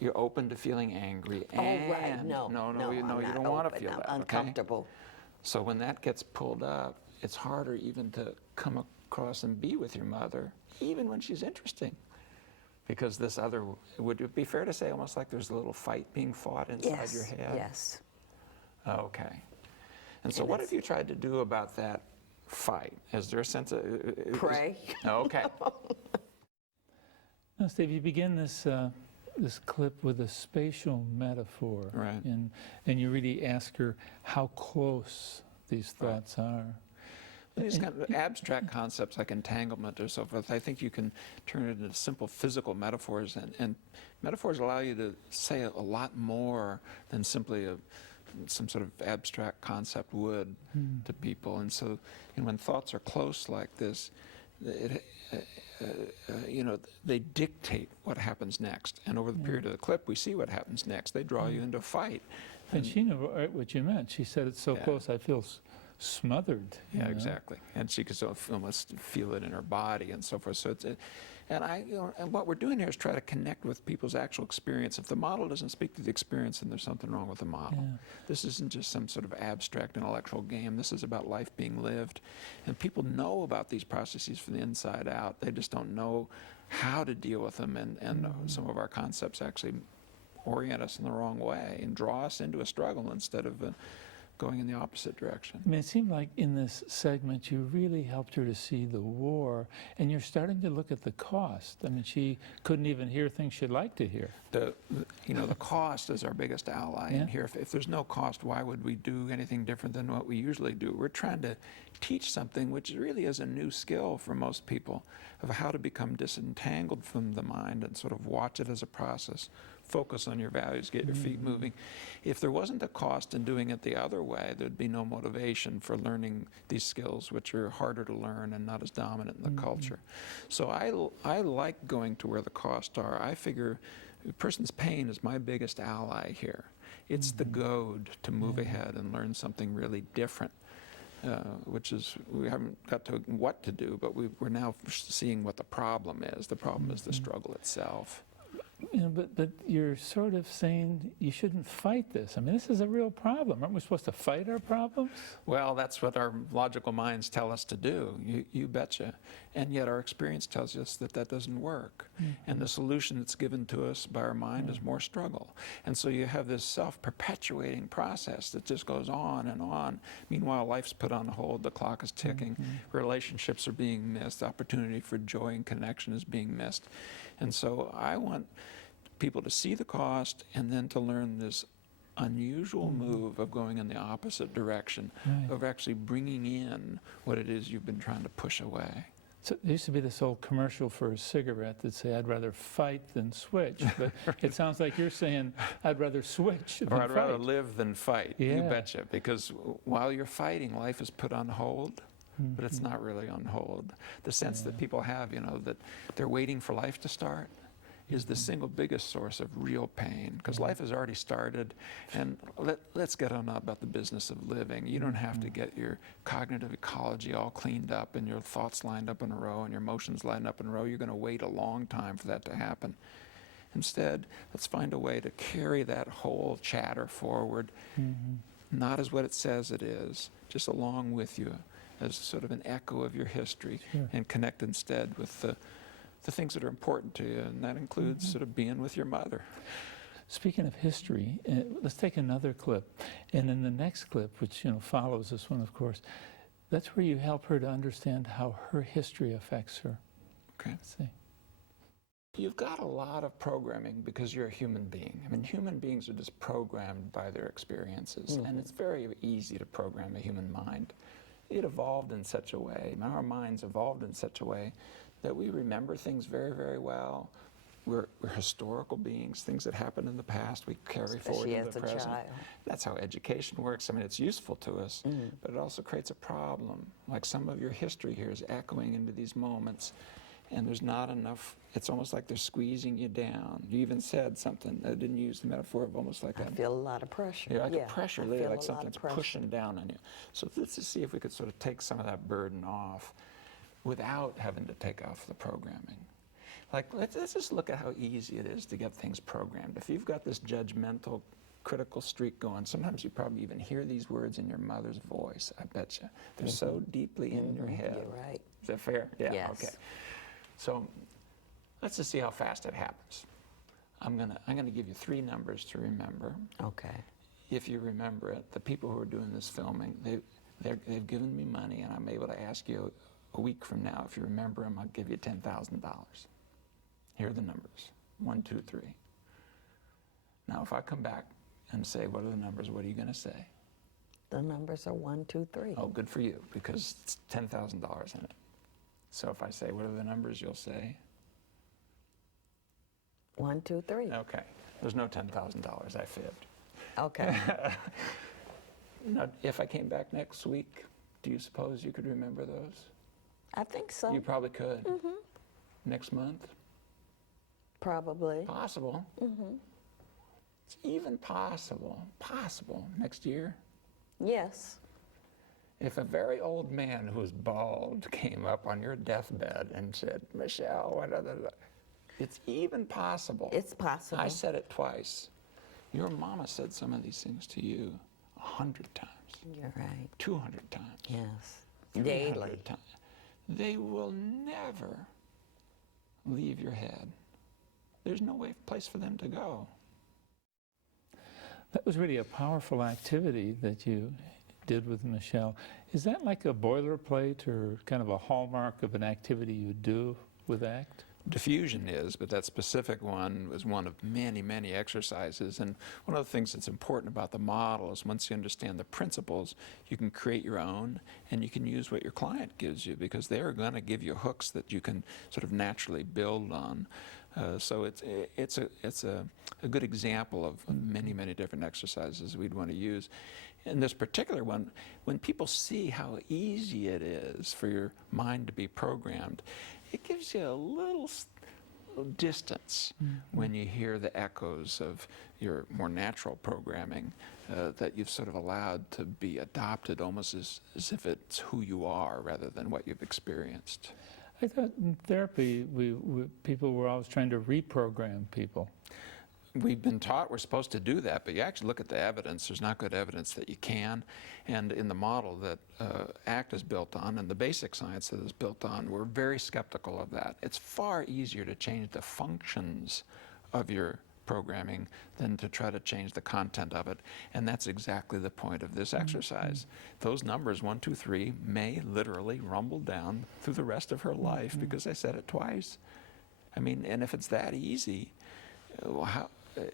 you're open to feeling angry. Oh, right. No, you don't want to feel that. I'm uncomfortable. Okay? So when that gets pulled up, it's harder even to come across and be with your mother, even when she's interesting. Because would it be fair to say almost like there's a little fight being fought inside your head? Yes. Okay. And so what have you tried to do about that fight? Is there a sense of... Pray. Okay. Now, Steve, you begin this clip with a spatial metaphor. Right. And you really ask her how close these thoughts are. These kind of abstract concepts like entanglement or so forth, I think you can turn it into simple physical metaphors, and metaphors allow you to say a lot more than simply some sort of abstract concept would to people. And so when thoughts are close like this, they dictate what happens next. And over the period of the clip, we see what happens next. They draw you into a fight. And she knew right what you meant. She said, it's so Yeah. close, I feel smothered. you Yeah, know? exactly. And she could almost feel it in her body and so forth. So it's, and what we're doing here is try to connect with people's actual experience. If the model doesn't speak to the experience, then there's something wrong with the model. Yeah. This isn't just some sort of abstract intellectual game. This is about life being lived. And people know about these processes from the inside out. They just don't know how to deal with them. And some of our concepts actually orient us in the wrong way and draw us into a struggle instead of going in the opposite direction. I mean, it seemed like in this segment you really helped her to see the war, and you're starting to look at the cost. I mean, she couldn't even hear things she'd like to hear. The cost is our biggest ally Yeah. in here. If there's no cost, why would we do anything different than what we usually do? We're trying to teach something which really is a new skill for most people of how to become disentangled from the mind and sort of watch it as a process. Focus on your values, get your feet moving. If there wasn't a cost in doing it the other way, there'd be no motivation for learning these skills, which are harder to learn and not as dominant in the culture. So I like going to where the costs are. I figure a person's pain is my biggest ally here. It's the goad to move ahead and learn something really different. Which is, we haven't got to what to do, but we're now seeing what the problem is. The problem is the struggle itself. You know, but you're sort of saying you shouldn't fight this. I mean, this is a real problem. Aren't we supposed to fight our problems? Well, that's what our logical minds tell us to do. You betcha. And yet our experience tells us that that doesn't work. And the solution that's given to us by our mind is more struggle. And so you have this self-perpetuating process that just goes on and on. Meanwhile, life's put on hold, the clock is ticking, relationships are being missed, opportunity for joy and connection is being missed. And so I want people to see the cost and then to learn this unusual move of going in the opposite direction, Right. of actually bringing in what it is you've been trying to push away. So there used to be this old commercial for a cigarette that say, I'd rather fight than switch. But it sounds like you're saying, I'd rather switch than Or I'd rather fight. live than fight. You Yeah. betcha. Because while you're fighting, life is put on hold, but it's not really on hold. The sense that people have, that they're waiting for life to start is the single biggest source of real pain, because life has already started. And let's get on about the business of living. You don't have to get your cognitive ecology all cleaned up and your thoughts lined up in a row and your emotions lined up in a row. You're going to wait a long time for that to happen. Instead, let's find a way to carry that whole chatter forward, not as what it says it is, just along with you as sort of an echo of your history, Sure. and connect instead with the things that are important to you, and that includes sort of being with your mother. Speaking of history, let's take another clip. And in the next clip, which follows this one, of course, that's where you help her to understand how her history affects her. Okay. Let's see. You've got a lot of programming because you're a human being. I mean, human beings are just programmed by their experiences, and it's very easy to program a human mind. It evolved in such a way, our minds evolved in such a way that we remember things very, very well. We're historical beings, things that happened in the past, we carry forward Especially into as the a present. child. That's how education works. I mean, it's useful to us, but it also creates a problem. Like some of your history here is echoing into these moments, and there's not enough, it's almost like they're squeezing you down. You even said something, I didn't use the metaphor of almost like I feel a lot of pressure. like Yeah, a pressure, I literally, feel like a lot something's of pressure. pushing down on you. So let's just see if we could sort of take some of that burden off without having to take off the programming. Like, let's just look at how easy it is to get things programmed. If you've got this judgmental, critical streak going, sometimes you probably even hear these words in your mother's voice, I bet you. They're so deeply in your head. You're right. Is that fair? Yeah, Yes. okay. So let's just see how fast it happens. I'm gonna give you 3 numbers to remember. Okay. If you remember it, the people who are doing this filming, they've given me money, and I'm able to ask you a week from now, if you remember them, I'll give you $10,000. Here are the numbers, 1, 2, 3. Now, if I come back and say, what are the numbers, what are you going to say? The numbers are 1, 2, 3. Oh, good for you, because it's $10,000 in it. So if I say, what are the numbers, you'll say? 1, 2, 3. Okay, there's no $10,000, I fibbed. Okay. Now, if I came back next week, do you suppose you could remember those? I think so. You probably could. Next month? Probably. Possible. it's even possible next year, Yes. if a very old man who's bald came up on your deathbed and said, Michelle, what other, it's even possible. It's possible. I said it twice. Your mama said some of these things to you 100 times, You're right. 200 times, Yes. 300 Daily. times. They will never leave your head. There's no place for them to go. That was really a powerful activity that you did with Michelle. Is that like a boilerplate or kind of a hallmark of an activity you do with ACT? Diffusion is, but that specific one was one of many, many exercises. And one of the things that's important about the model is once you understand the principles, you can create your own and you can use what your client gives you, because they're going to give you hooks that you can sort of naturally build on. So it's a good example of many, many different exercises we'd want to use. In this particular one, when people see how easy it is for your mind to be programmed, it gives you a little distance when you hear the echoes of your more natural programming that you've sort of allowed to be adopted almost as if it's who you are rather than what you've experienced. I thought in therapy, people were always trying to reprogram people. We've been taught we're supposed to do that, but you actually look at the evidence, there's not good evidence that you can. And in the model that ACT is built on and the basic science that is built on, we're very skeptical of that. It's far easier to change the functions of your programming than to try to change the content of it. And that's exactly the point of this exercise. Those numbers, 1, 2, 3, may literally rumble down through the rest of her life because I said it twice. I mean, and if it's that easy,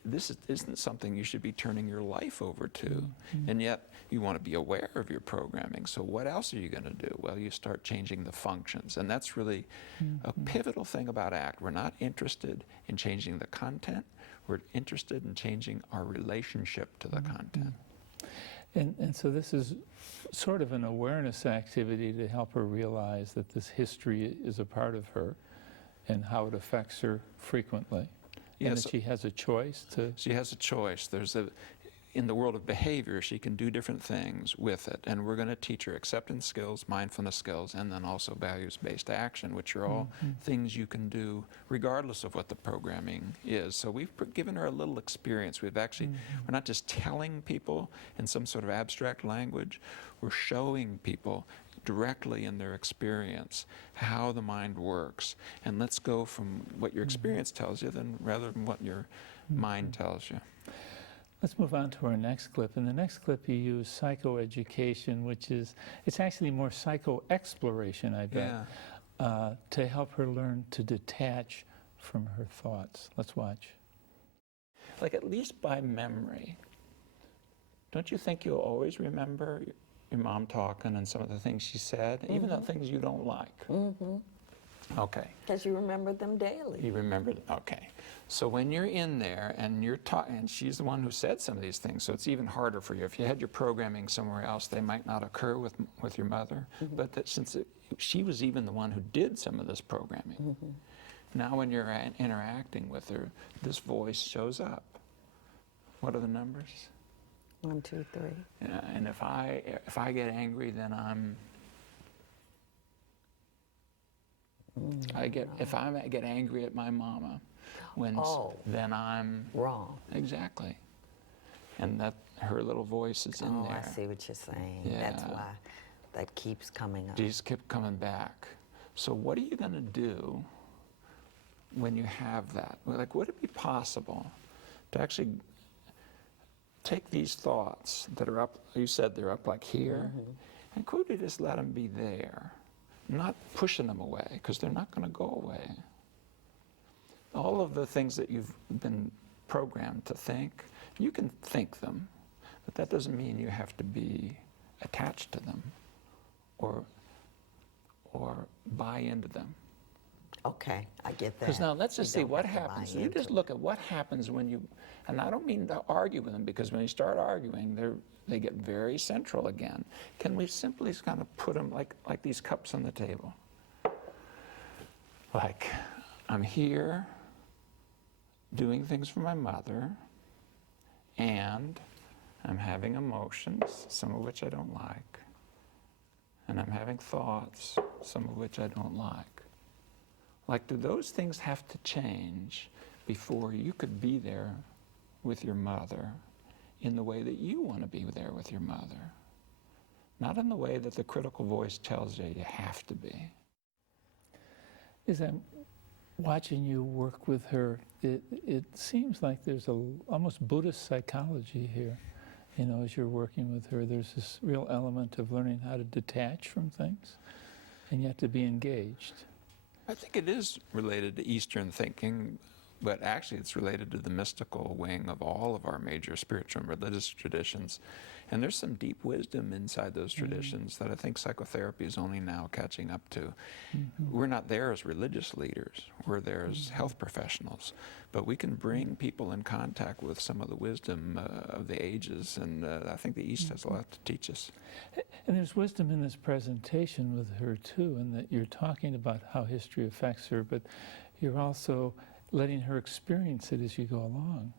this isn't something you should be turning your life over to. And yet you want to be aware of your programming. So what else are you going to do? Well, you start changing the functions. And that's really a pivotal thing about ACT. We're not interested in changing the content. We're interested in changing our relationship to the content. And so this is sort of an awareness activity to help her realize that this history is a part of her and how it affects her frequently. And Yes. that she has a choice to... She has a choice. In the world of behavior, she can do different things with it. And we're going to teach her acceptance skills, mindfulness skills, and then also values-based action, which are all things you can do regardless of what the programming is. So we've given her a little experience. We've actually, we're not just telling people in some sort of abstract language, we're showing people directly in their experience how the mind works. And let's go from what your experience tells you rather than what your mind tells you. Let's move on to our next clip. In the next clip, you use psychoeducation, which is, it's actually more psycho-exploration, I bet, to help her learn to detach from her thoughts. Let's watch. Like, at least by memory, don't you think you'll always remember your mom talking and some of the things she said, even the things you don't like? Okay. Because you remember them daily. You remember, okay. So when you're in there and you're talking, and she's the one who said some of these things, so it's even harder for you. If you had your programming somewhere else, they might not occur with your mother. But that since she was even the one who did some of this programming, now when you're interacting with her, this voice shows up. What are the numbers? 1, 2, 3. And if I get angry, then if I get angry at my mama, then I'm wrong. Exactly. And that her little voice is in there. I see what you're saying. Yeah. That's why that keeps coming up. These keep coming back. So what are you going to do when you have that? Like, would it be possible to actually take these thoughts that are up, you said they're up like here, and could you just let them be there? Not pushing them away, because they're not going to go away. All of the things that you've been programmed to think, you can think them, but that doesn't mean you have to be attached to them or buy into them. Okay, I get that. Because now let's just You see don't what have to buy happens. You into just it. look at what happens when you, and I don't mean to argue with them, because when you start arguing, they get very central again. Can we simply kind of put them like these cups on the table? Like, I'm here doing things for my mother, and I'm having emotions, some of which I don't like, and I'm having thoughts, some of which I don't like. Like, do those things have to change before you could be there with your mother in the way that you want to be there with your mother? Not in the way that the critical voice tells you you have to be. As I'm watching you work with her, it seems like there's almost Buddhist psychology here. You know, as you're working with her, there's this real element of learning how to detach from things and yet to be engaged. I think it is related to Eastern thinking, but actually it's related to the mystical wing of all of our major spiritual and religious traditions. And there's some deep wisdom inside those traditions that I think psychotherapy is only now catching up to. We're not there as religious leaders, we're there as health professionals, but we can bring people in contact with some of the wisdom of the ages, and I think the East has a lot to teach us. And there's wisdom in this presentation with her too, in that you're talking about how history affects her, but you're also letting her experience it as you go along.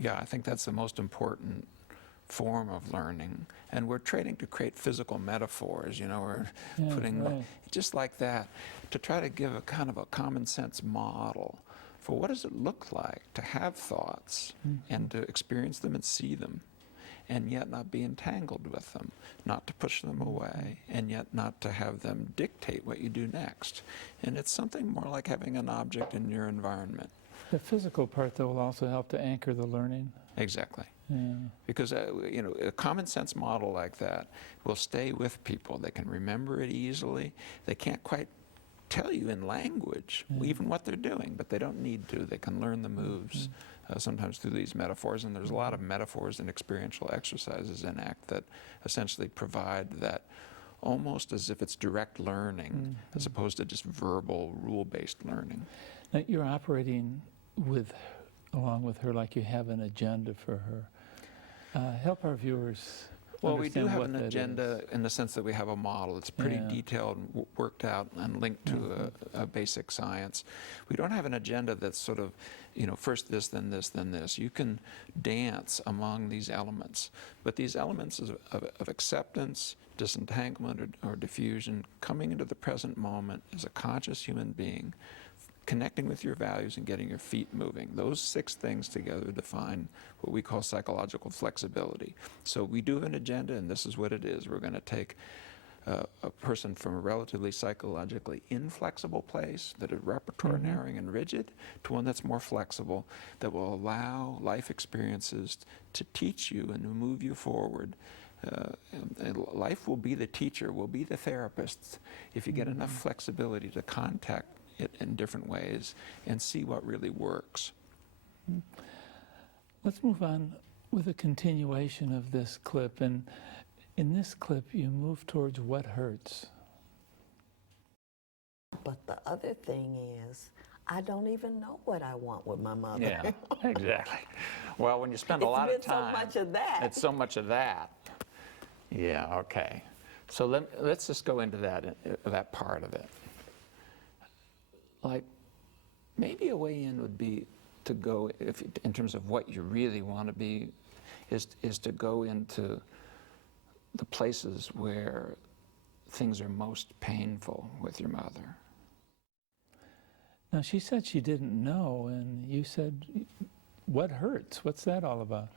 Yeah, I think that's the most important form of learning. And we're trying to create physical metaphors, you know, we're putting, just like that, to try to give a kind of a common sense model for what does it look like to have thoughts and to experience them and see them, and yet not be entangled with them, not to push them away, and yet not to have them dictate what you do next. And it's something more like having an object in your environment. The physical part, though, will also help to anchor the learning. Exactly. Yeah. Because you know, a common sense model like that will stay with people. They can remember it easily. They can't quite tell you in language even what they're doing, but they don't need to. They can learn the moves sometimes through these metaphors. And there's a lot of metaphors and experiential exercises in ACT that essentially provide that almost as if it's direct learning as opposed to just verbal, rule-based learning. Now, you're operating along with her like you have an agenda for her. Help our viewers Well, we do understand have what an that agenda is. in the sense that we have a model. It's pretty detailed and worked out and linked to a basic science. We don't have an agenda that's sort of, you know, first this, then this, then this. You can dance among these elements. But these elements of acceptance, disentanglement, or diffusion, coming into the present moment as a conscious human being, connecting with your values and getting your feet moving. Those 6 things together define what we call psychological flexibility. So we do have an agenda, and this is what it is. We're going to take a person from a relatively psychologically inflexible place that is repertoire narrowing and rigid to one that's more flexible, that will allow life experiences to teach you and to move you forward. And life will be the teacher, will be the therapist, if you get enough flexibility to contact it in different ways and see what really works. Let's move on with a continuation of this clip. And in this clip, you move towards what hurts. But the other thing is, I don't even know what I want with my mother. Yeah, exactly. Well, when you spend a lot of time, so much of that. it's so much of that. Yeah, okay. So let's just go into that part of it. Like, maybe a way in would be to go, in terms of what you really want to be, is to go into the places where things are most painful with your mother. Now, she said she didn't know, and you said, what hurts? What's that all about?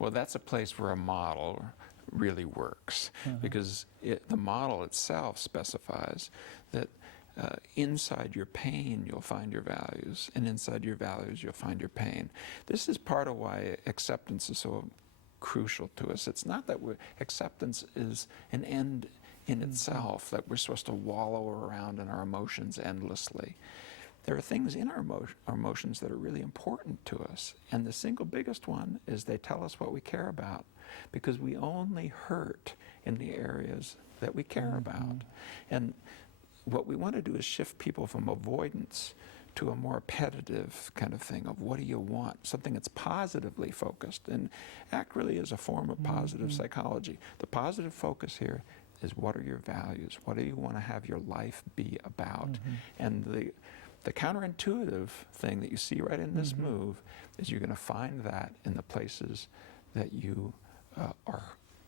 Well, that's a place where a model really works, because the model itself specifies that inside your pain, you'll find your values, and inside your values, you'll find your pain. This is part of why acceptance is so crucial to us. It's not that acceptance is an end in itself, that we're supposed to wallow around in our emotions endlessly. There are things in our emotions that are really important to us, and the single biggest one is they tell us what we care about, because we only hurt in the areas that we care about. And what we want to do is shift people from avoidance to a more appetitive kind of thing of what do you want, something that's positively focused. And ACT really is a form of positive psychology. The positive focus here is, what are your values? What do you want to have your life be about? And the counterintuitive thing that you see right in this move is you're going to find that in the places that you are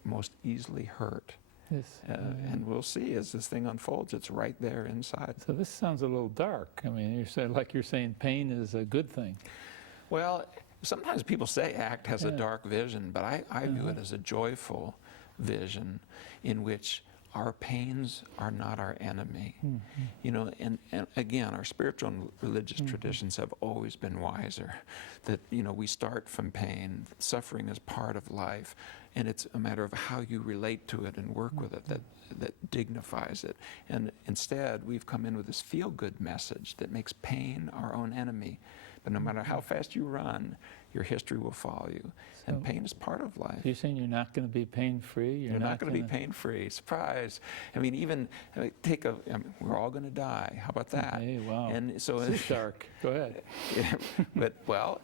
most easily hurt. Yes. And we'll see as this thing unfolds, it's right there inside. So this sounds a little dark. I mean, you're saying pain is a good thing. Well, sometimes people say ACT has a dark vision, but I view it as a joyful vision in which our pains are not our enemy. You know, and again, our spiritual and religious traditions have always been wiser. That, you know, we start from pain, suffering is part of life, and it's a matter of how you relate to it and work with it that dignifies it. And instead, we've come in with this feel-good message that makes pain our own enemy. But no matter how fast you run, your history will follow you. And pain is part of life. You're saying you're not going to be pain-free? You're not going to be pain-free. Surprise. I mean, even we're all going to die. How about that? Hey, wow. And so This is dark. Go ahead. But, well,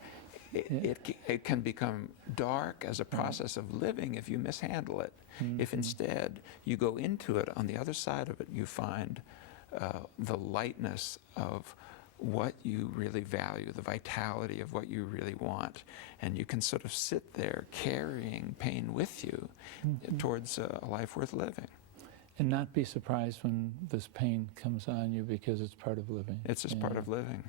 it can become dark as a process of living if you mishandle it. If instead you go into it, on the other side of it, you find the lightness of what you really value, the vitality of what you really want. And you can sort of sit there carrying pain with you towards a life worth living. And not be surprised when this pain comes on you because it's part of living. It's just part of living.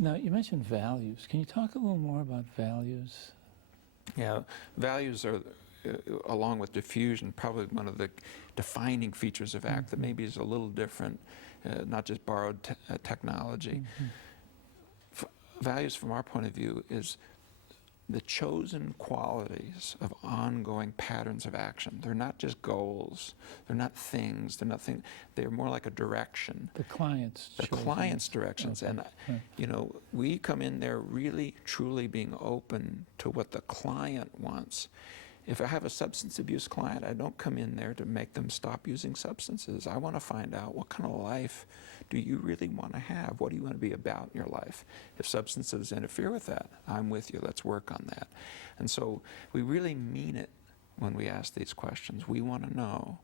Now, you mentioned values. Can you talk a little more about values? Yeah, values are, along with diffusion, probably one of the defining features of ACT that maybe is a little different, not just borrowed technology. Values, from our point of view, is the chosen qualities of ongoing patterns of action. They're not just goals. They're not things. They're more like a direction. The client's The chosen. client's directions. Okay. And, Right. you know, we come in there really, truly being open to what the client wants. If I have a substance abuse client, I don't come in there to make them stop using substances. I want to find out, what kind of life do you really want to have? What do you want to be about in your life? If substances interfere with that, I'm with you. Let's work on that. And so we really mean it when we ask these questions. We want to know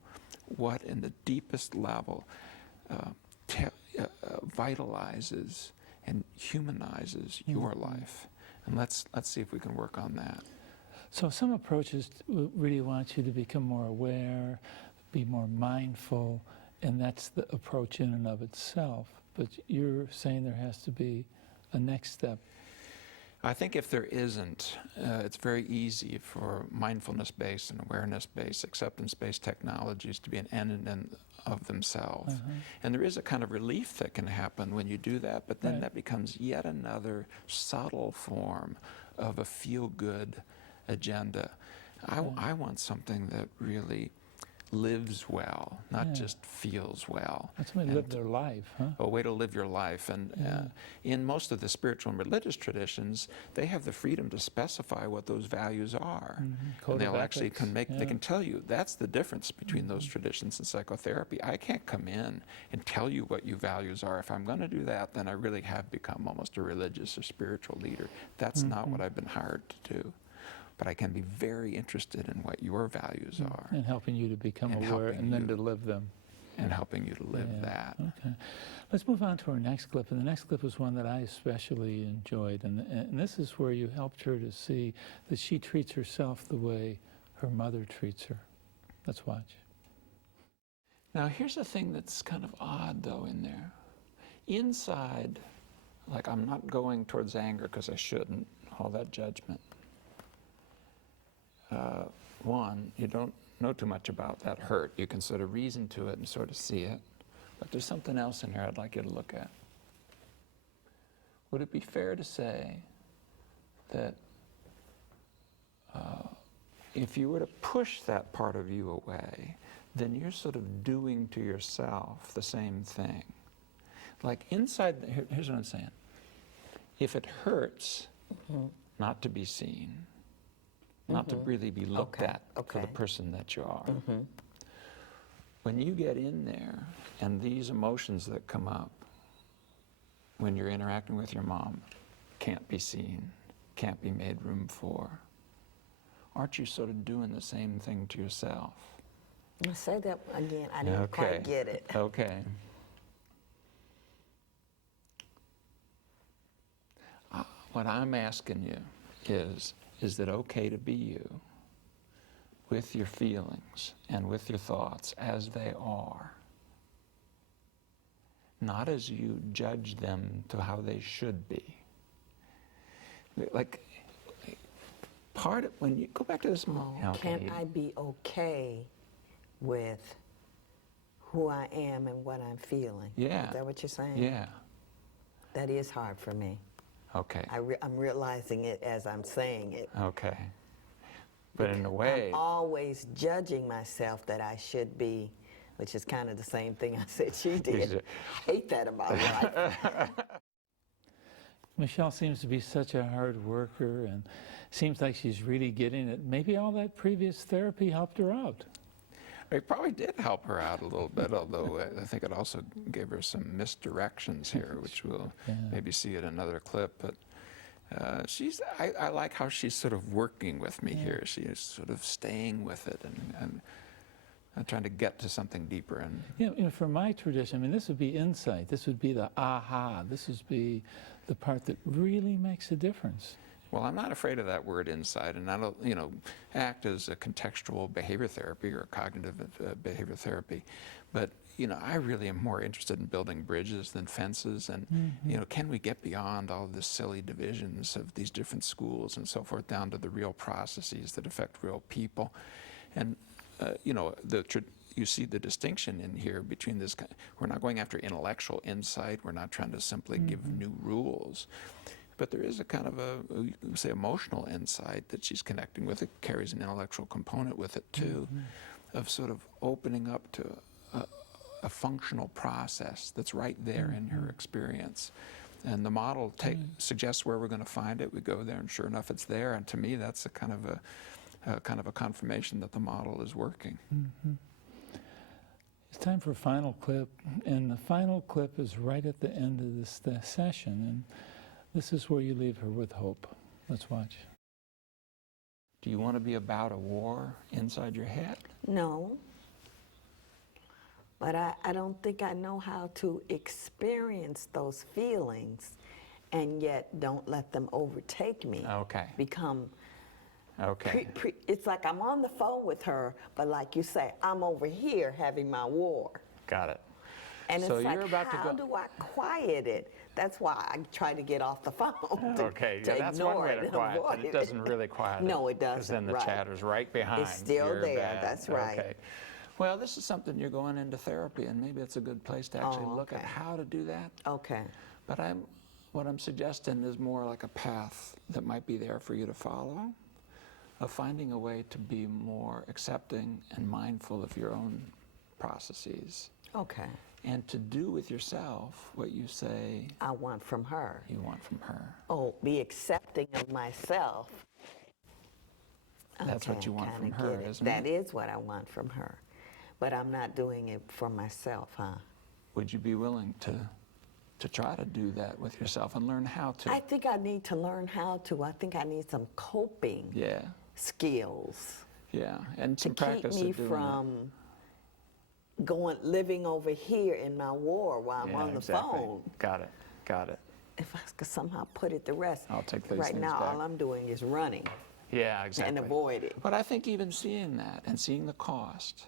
what, in the deepest level, vitalizes and humanizes your life. And let's see if we can work on that. So some approaches really want you to become more aware, be more mindful, and that's the approach in and of itself. But you're saying there has to be a next step. I think if there isn't, it's very easy for mindfulness-based and awareness-based, acceptance-based technologies to be an end in of themselves. And there is a kind of relief that can happen when you do that, but then that becomes yet another subtle form of a feel-good agenda. I want something that really lives well, not just feels well. That's when they live their life, huh? A way to live your life. And in most of the spiritual and religious traditions, they have the freedom to specify what those values are. Code And they'll of actually ethics. they can tell you. That's the difference between those traditions and psychotherapy. I can't come in and tell you what your values are. If I'm going to do that, then I really have become almost a religious or spiritual leader. That's not what I've been hired to do. But I can be very interested in what your values are. And helping you to become And aware helping and then you. to live them. And helping you to live that. Okay. Let's move on to our next clip. And the next clip was one that I especially enjoyed. And this is where you helped her to see that she treats herself the way her mother treats her. Let's watch. Now, here's the thing that's kind of odd, though, in there. Inside, like, I'm not going towards anger because I shouldn't, all that judgment. One, you don't know too much about that hurt. You can sort of reason to it and sort of see it. But there's something else in here I'd like you to look at. Would it be fair to say that if you were to push that part of you away, then you're sort of doing to yourself the same thing? Like inside, here's what I'm saying. If it hurts not to be seen, not to really be looked at for the person that you are. When you get in there and these emotions that come up when you're interacting with your mom can't be seen, can't be made room for, aren't you sort of doing the same thing to yourself? Say that again. I didn't quite get it. Okay. What I'm asking you is, is it okay to be you with your feelings and with your thoughts as they are? Not as you judge them to how they should be. Like, part of, when you go back to this moment, Can I be okay with who I am and what I'm feeling? Yeah. Is that what you're saying? Yeah. That is hard for me. Okay. I'm realizing it as I'm saying it. Okay. But in a way, I'm always judging myself that I should be, which is kind of the same thing I said she did. I hate that about life. Michelle seems to be such a hard worker and seems like she's really getting it. Maybe all that previous therapy helped her out. it probably did help her out a little bit, although I think it also gave her some misdirections here, which we'll maybe see in another clip. But I like how she's sort of working with me here. She is sort of staying with it and trying to get to something deeper. And You know, for my tradition, I mean, this would be insight. This would be the aha. This would be the part that really makes a difference. well, I'm not afraid of that word insight, and I don't, ACT is a contextual behavior therapy or cognitive behavior therapy, but I really am more interested in building bridges than fences, and can we get beyond all the silly divisions of these different schools and so forth down to the real processes that affect real people, and you see the distinction in here between this. We're not going after intellectual insight. We're not trying to simply give new rules. But there is a kind of say, emotional insight that she's connecting with. It carries an intellectual component with it, too, of sort of opening up to a functional process that's right there in her experience. And the model suggests where we're going to find it. We go there, and sure enough, it's there. And to me, that's a kind of a confirmation that the model is working. It's time for a final clip, and the final clip is right at the end of this session, and this is where you leave her with hope. Let's watch. Do you want to be about a war inside your head? No. But I don't think I know how to experience those feelings and yet don't let them overtake me. Okay. Become, Okay. it's like I'm on the phone with her, but like you say, I'm over here having my war. Got it. And So it's you're like, about to how go- do I quiet it? That's why I try to get off the phone. Okay, to that's one ignore way it to and quiet, but avoid it doesn't really quiet it. No, it doesn't, Because then the right. chatter's right behind. It's still You're there, bad. that's right. Okay. Well, this is something you're going into therapy, and maybe it's a good place to actually Oh, look at okay. how to do that. Okay. But what I'm suggesting is more like a path that might be there for you to follow, of finding a way to be more accepting and mindful of your own processes, Okay. and to do with yourself what you say I want from her. you want from her. Oh, be accepting of myself. That's what Okay, you want I from kinda her, get it. isn't That it? is what I want from her. But I'm not doing it for myself, huh? Would you be willing to try to do that with yourself and learn how to? I think I need to learn how to. I think I need some coping Yeah, skills yeah, and to some keep practice me of doing from living over here in my war while it. I'm on the exactly. phone. Got it, got it. If I could somehow put it to rest. I'll take those Right things now, back. all I'm doing is running Yeah, exactly. and avoid it. But I think even seeing that and seeing the cost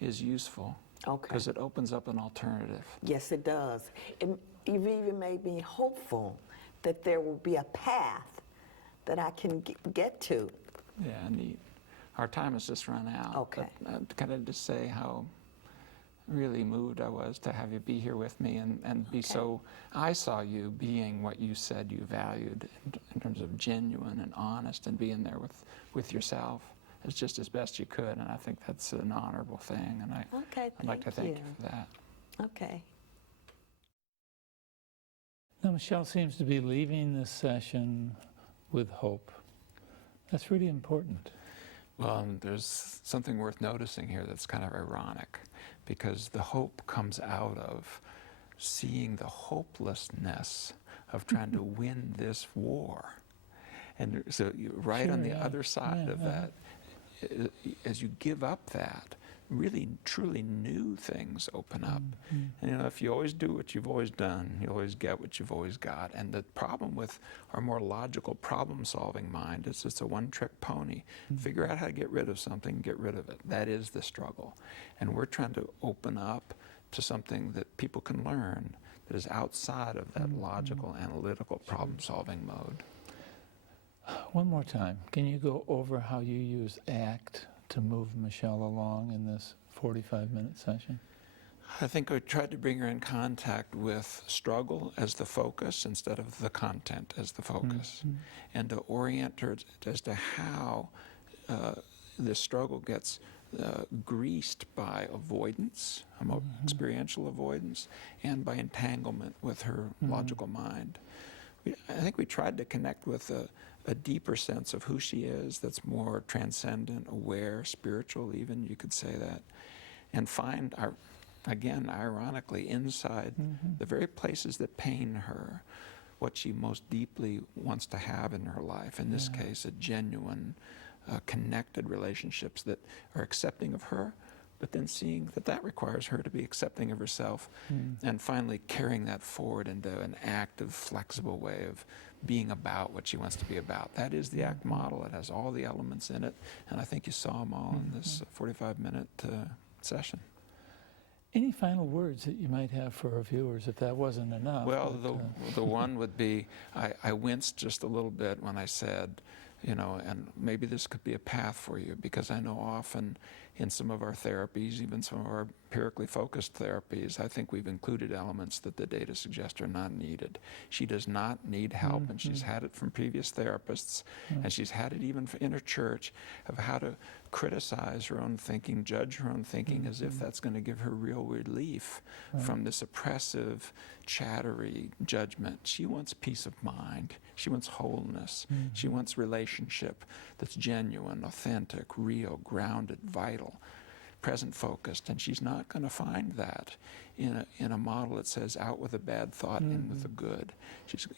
is useful. Okay. Because it opens up an alternative. Yes, it does. You've even made me hopeful that there will be a path that I can get to. Yeah, neat. Our time has just run out. Okay. But can I just say how really moved I was to have you be here with me and be so, I saw you being what you said you valued in terms of genuine and honest and being there with yourself as just as best you could, and I think that's an honorable thing, and Okay, I'd like to thank you you. for that. Okay. Now, Michelle seems to be leaving this session with hope. That's really important. Well, there's something worth noticing here that's kind of ironic, because the hope comes out of seeing the hopelessness of trying to win this war. And so right on the Sure, yeah. other side Yeah, of that, as you give up that, really, truly new things open up. And, you know, if you always do what you've always done, you always get what you've always got. And the problem with our more logical problem-solving mind is it's a one-trick pony. Figure out how to get rid of something, get rid of it. That is the struggle. And we're trying to open up to something that people can learn that is outside of that logical, analytical problem-solving mode. One more time, can you go over how you use ACT to move Michelle along in this 45-minute session? I think I tried to bring her in contact with struggle as the focus instead of the content as the focus, and to orient her as to how this struggle gets greased by avoidance, experiential avoidance, and by entanglement with her logical mind. I think we tried to connect with a deeper sense of who she is that's more transcendent, aware, spiritual even, you could say that, and find, again, ironically, inside the very places that pain her, what she most deeply wants to have in her life. In this case, a genuine, connected relationships that are accepting of her, but then seeing that that requires her to be accepting of herself, and finally carrying that forward into an active, flexible way of being about what she wants to be about. That is the ACT model. It has all the elements in it, and I think you saw them all in this 45-minute session. Any final words that you might have for our viewers, if that wasn't enough? Well, but, the one would be, I winced just a little bit when I said, you know, and maybe this could be a path for you, because I know often in some of our therapies, even some of our empirically focused therapies, I think we've included elements that the data suggest are not needed. She does not need help, and she's had it from previous therapists, and she's had it even in her church, of how to criticize her own thinking, judge her own thinking, as if that's going to give her real relief from this oppressive, chattery judgment. She wants peace of mind. She wants wholeness. She wants relationship that's genuine, authentic, real, grounded, vital, present-focused, and she's not going to find that in a model that says out with a bad thought, in with a good.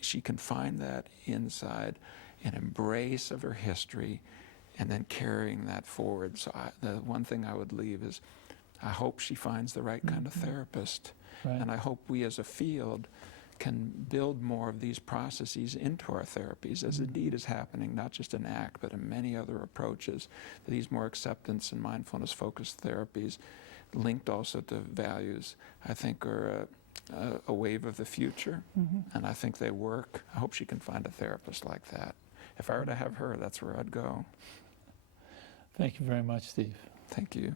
She can find that inside an embrace of her history, and then carrying that forward. So the one thing I would leave is, I hope she finds the right kind of therapist, and I hope we as a field can build more of these processes into our therapies, as indeed is happening, not just in ACT, but in many other approaches. These more acceptance and mindfulness-focused therapies, linked also to values, I think are a wave of the future, and I think they work. I hope she can find a therapist like that. If I were to have her, that's where I'd go. Thank you very much, Steve. Thank you.